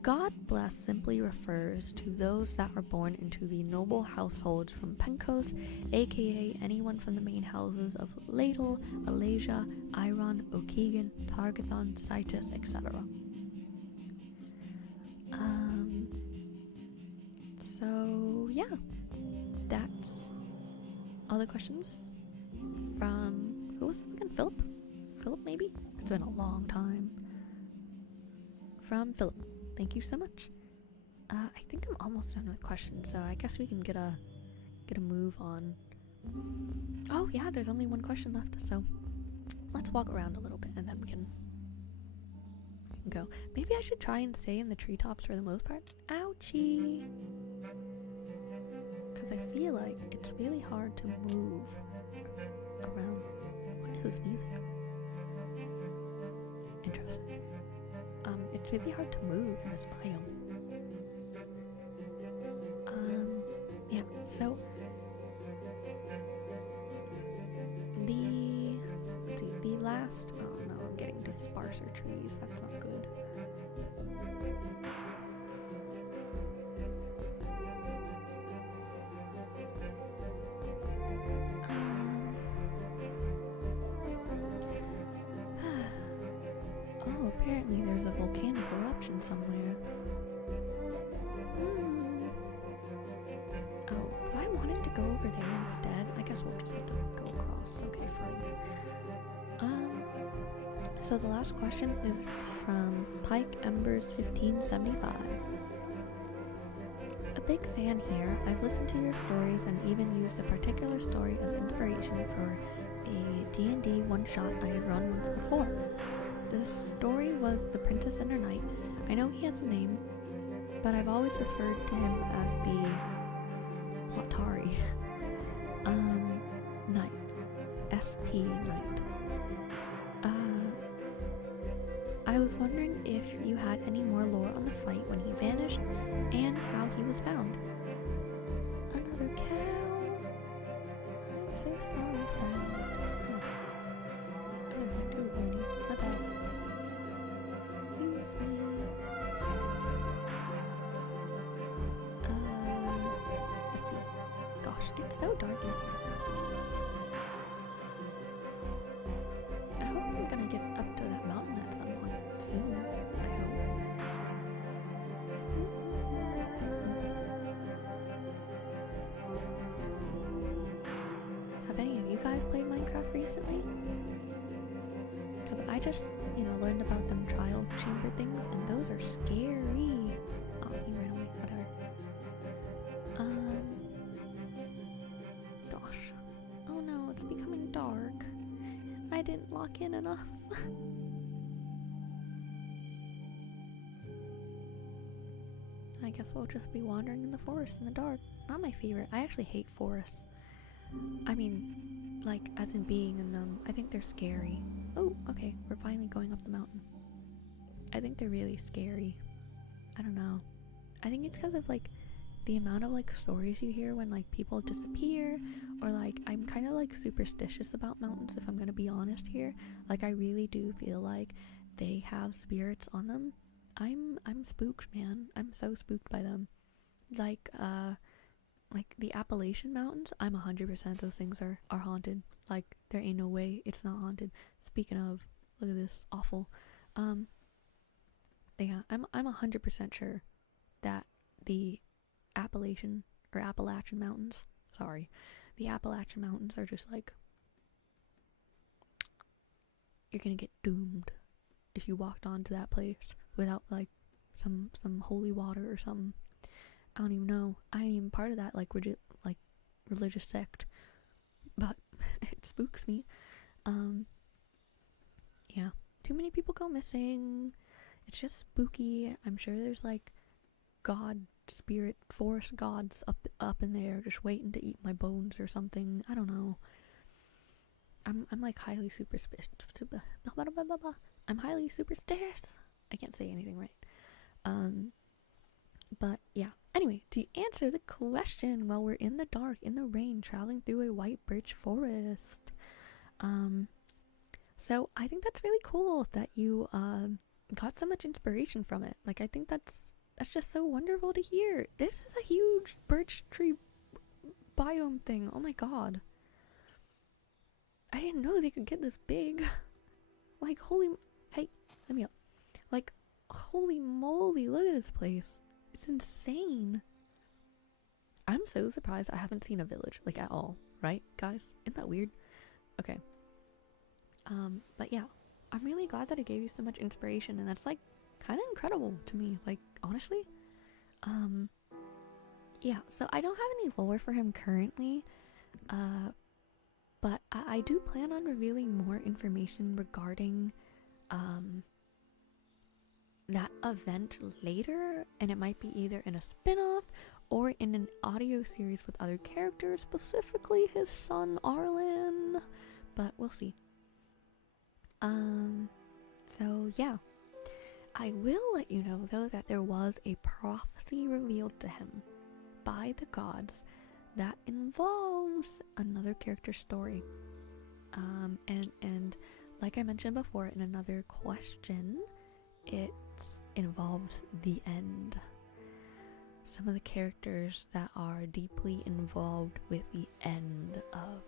God blessed simply refers to those that are born into the noble households from Penkos, aka anyone from the main houses of Ladle, Alasia, Iron, Okegan, Targathon, Citus, etc. So yeah, that's all the questions from, who was this again? Philip, maybe? It's been a long time. From Philip. Thank you so much. I think I'm almost done with questions, so I guess we can get a move on. Oh yeah, there's only one question left, so let's walk around a little bit and then we can go. Maybe I should try and stay in the treetops for the most part. Ouchie! because I feel like it's really hard to move around. What is this music? Interesting. It's really hard to move in this biome. Yeah, so the last, oh no, I'm getting to sparser trees, that's not good. Oh, apparently there's a volcanic eruption somewhere. Oh, but I wanted to go over there instead. I guess we'll just have to go across. Okay, fine. So the last question is from Pike Embers 1575. A big fan here. I've listened to your stories and even used a particular story as inspiration for a D&D one-shot I have run once before. The story was The Princess and Her Knight. I know he has a name, but I've always referred to him as the Plotari Knight. SP Knight. I was wondering if you had any more lore on the fight when he vanished and how he was found. Another cow. I'm so sorry, friend. Oh. There's two already. My bad. Use me. Let's see. Gosh, it's so dark in here. I hope I'm gonna get up to that mountain at some point soon. I hope. Have any of you guys played Minecraft recently? Because I just, learned about them trial chamber things, and those are scary. Oh, he ran away. Whatever. Gosh. Oh no, it's becoming dark. I didn't lock in enough. I guess we'll just be wandering in the forest in the dark. Not my favorite. I actually hate forests. I mean, like, as in being in them. I think they're scary. Oh, okay. We're finally going up the mountain. I think they're really scary. I don't know. I think it's because of, like, the amount of, like, stories you hear when, like, people disappear. Or, like, I'm kind of, like, superstitious about mountains, if I'm gonna be honest here. Like, I really do feel like they have spirits on them. I'm spooked, man. I'm so spooked by them. Like the Appalachian Mountains, I'm 100% those things are haunted. Like, there ain't no way it's not haunted. Speaking of, look at this, awful. Yeah, I'm 100% sure that the Appalachian Mountains, the Appalachian Mountains are just like, you're gonna get doomed if you walked onto that place without like some holy water or something. I don't even know. I ain't even part of that like religious sect, but it spooks me. Yeah, too many people go missing. It's just spooky. I'm sure there's like spirit forest gods up in there just waiting to eat my bones or something. I don't know. I'm like highly superstitious. I'm highly superstitious. I can't say anything right. But yeah. Anyway, to answer the question, while we're in the dark, in the rain, traveling through a white birch forest. So I think that's really cool that you got so much inspiration from it. Like, I think that's just so wonderful to hear. This is a huge birch tree biome thing. Oh my god. I didn't know they could get this big. Like, hey, let me up. Like, holy moly, look at this place. It's insane. I'm so surprised I haven't seen a village, like, at all. Right, guys? Isn't that weird? Okay. But yeah. I'm really glad that it gave you so much inspiration, and that's, like, kind of incredible to me. Like, honestly. Yeah, so I don't have any lore for him currently. But I do plan on revealing more information regarding that event later, and it might be either in a spin-off or in an audio series with other characters, specifically his son Arlan. But we'll see. So yeah. I will let you know though that there was a prophecy revealed to him by the gods that involves another character's story. And like I mentioned before in another question, it involves the end. Some of the characters that are deeply involved with the end of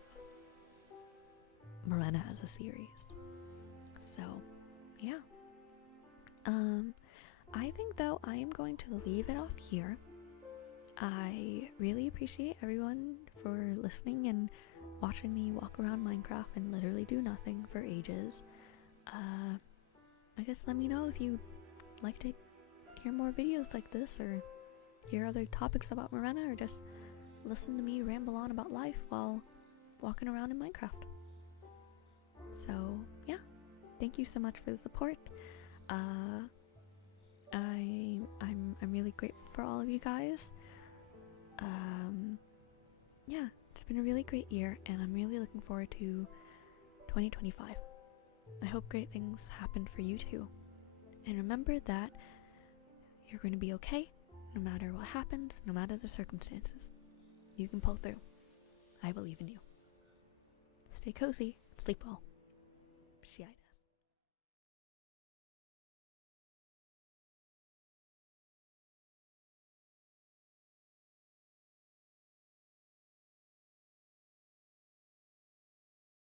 Morena as a series. So, yeah. I think though I am going to leave it off here. I really appreciate everyone for listening and watching me walk around Minecraft and literally do nothing for ages. I guess let me know if you'd like to hear more videos like this, or hear other topics about Morena, or just listen to me ramble on about life while walking around in Minecraft. So yeah, thank you so much for the support. I'm really grateful for all of you guys. Yeah, it's been a really great year, and I'm really looking forward to 2025. I hope great things happen for you too. And remember that you're going to be okay, no matter what happens, no matter the circumstances. You can pull through. I believe in you. Stay cozy, sleep well.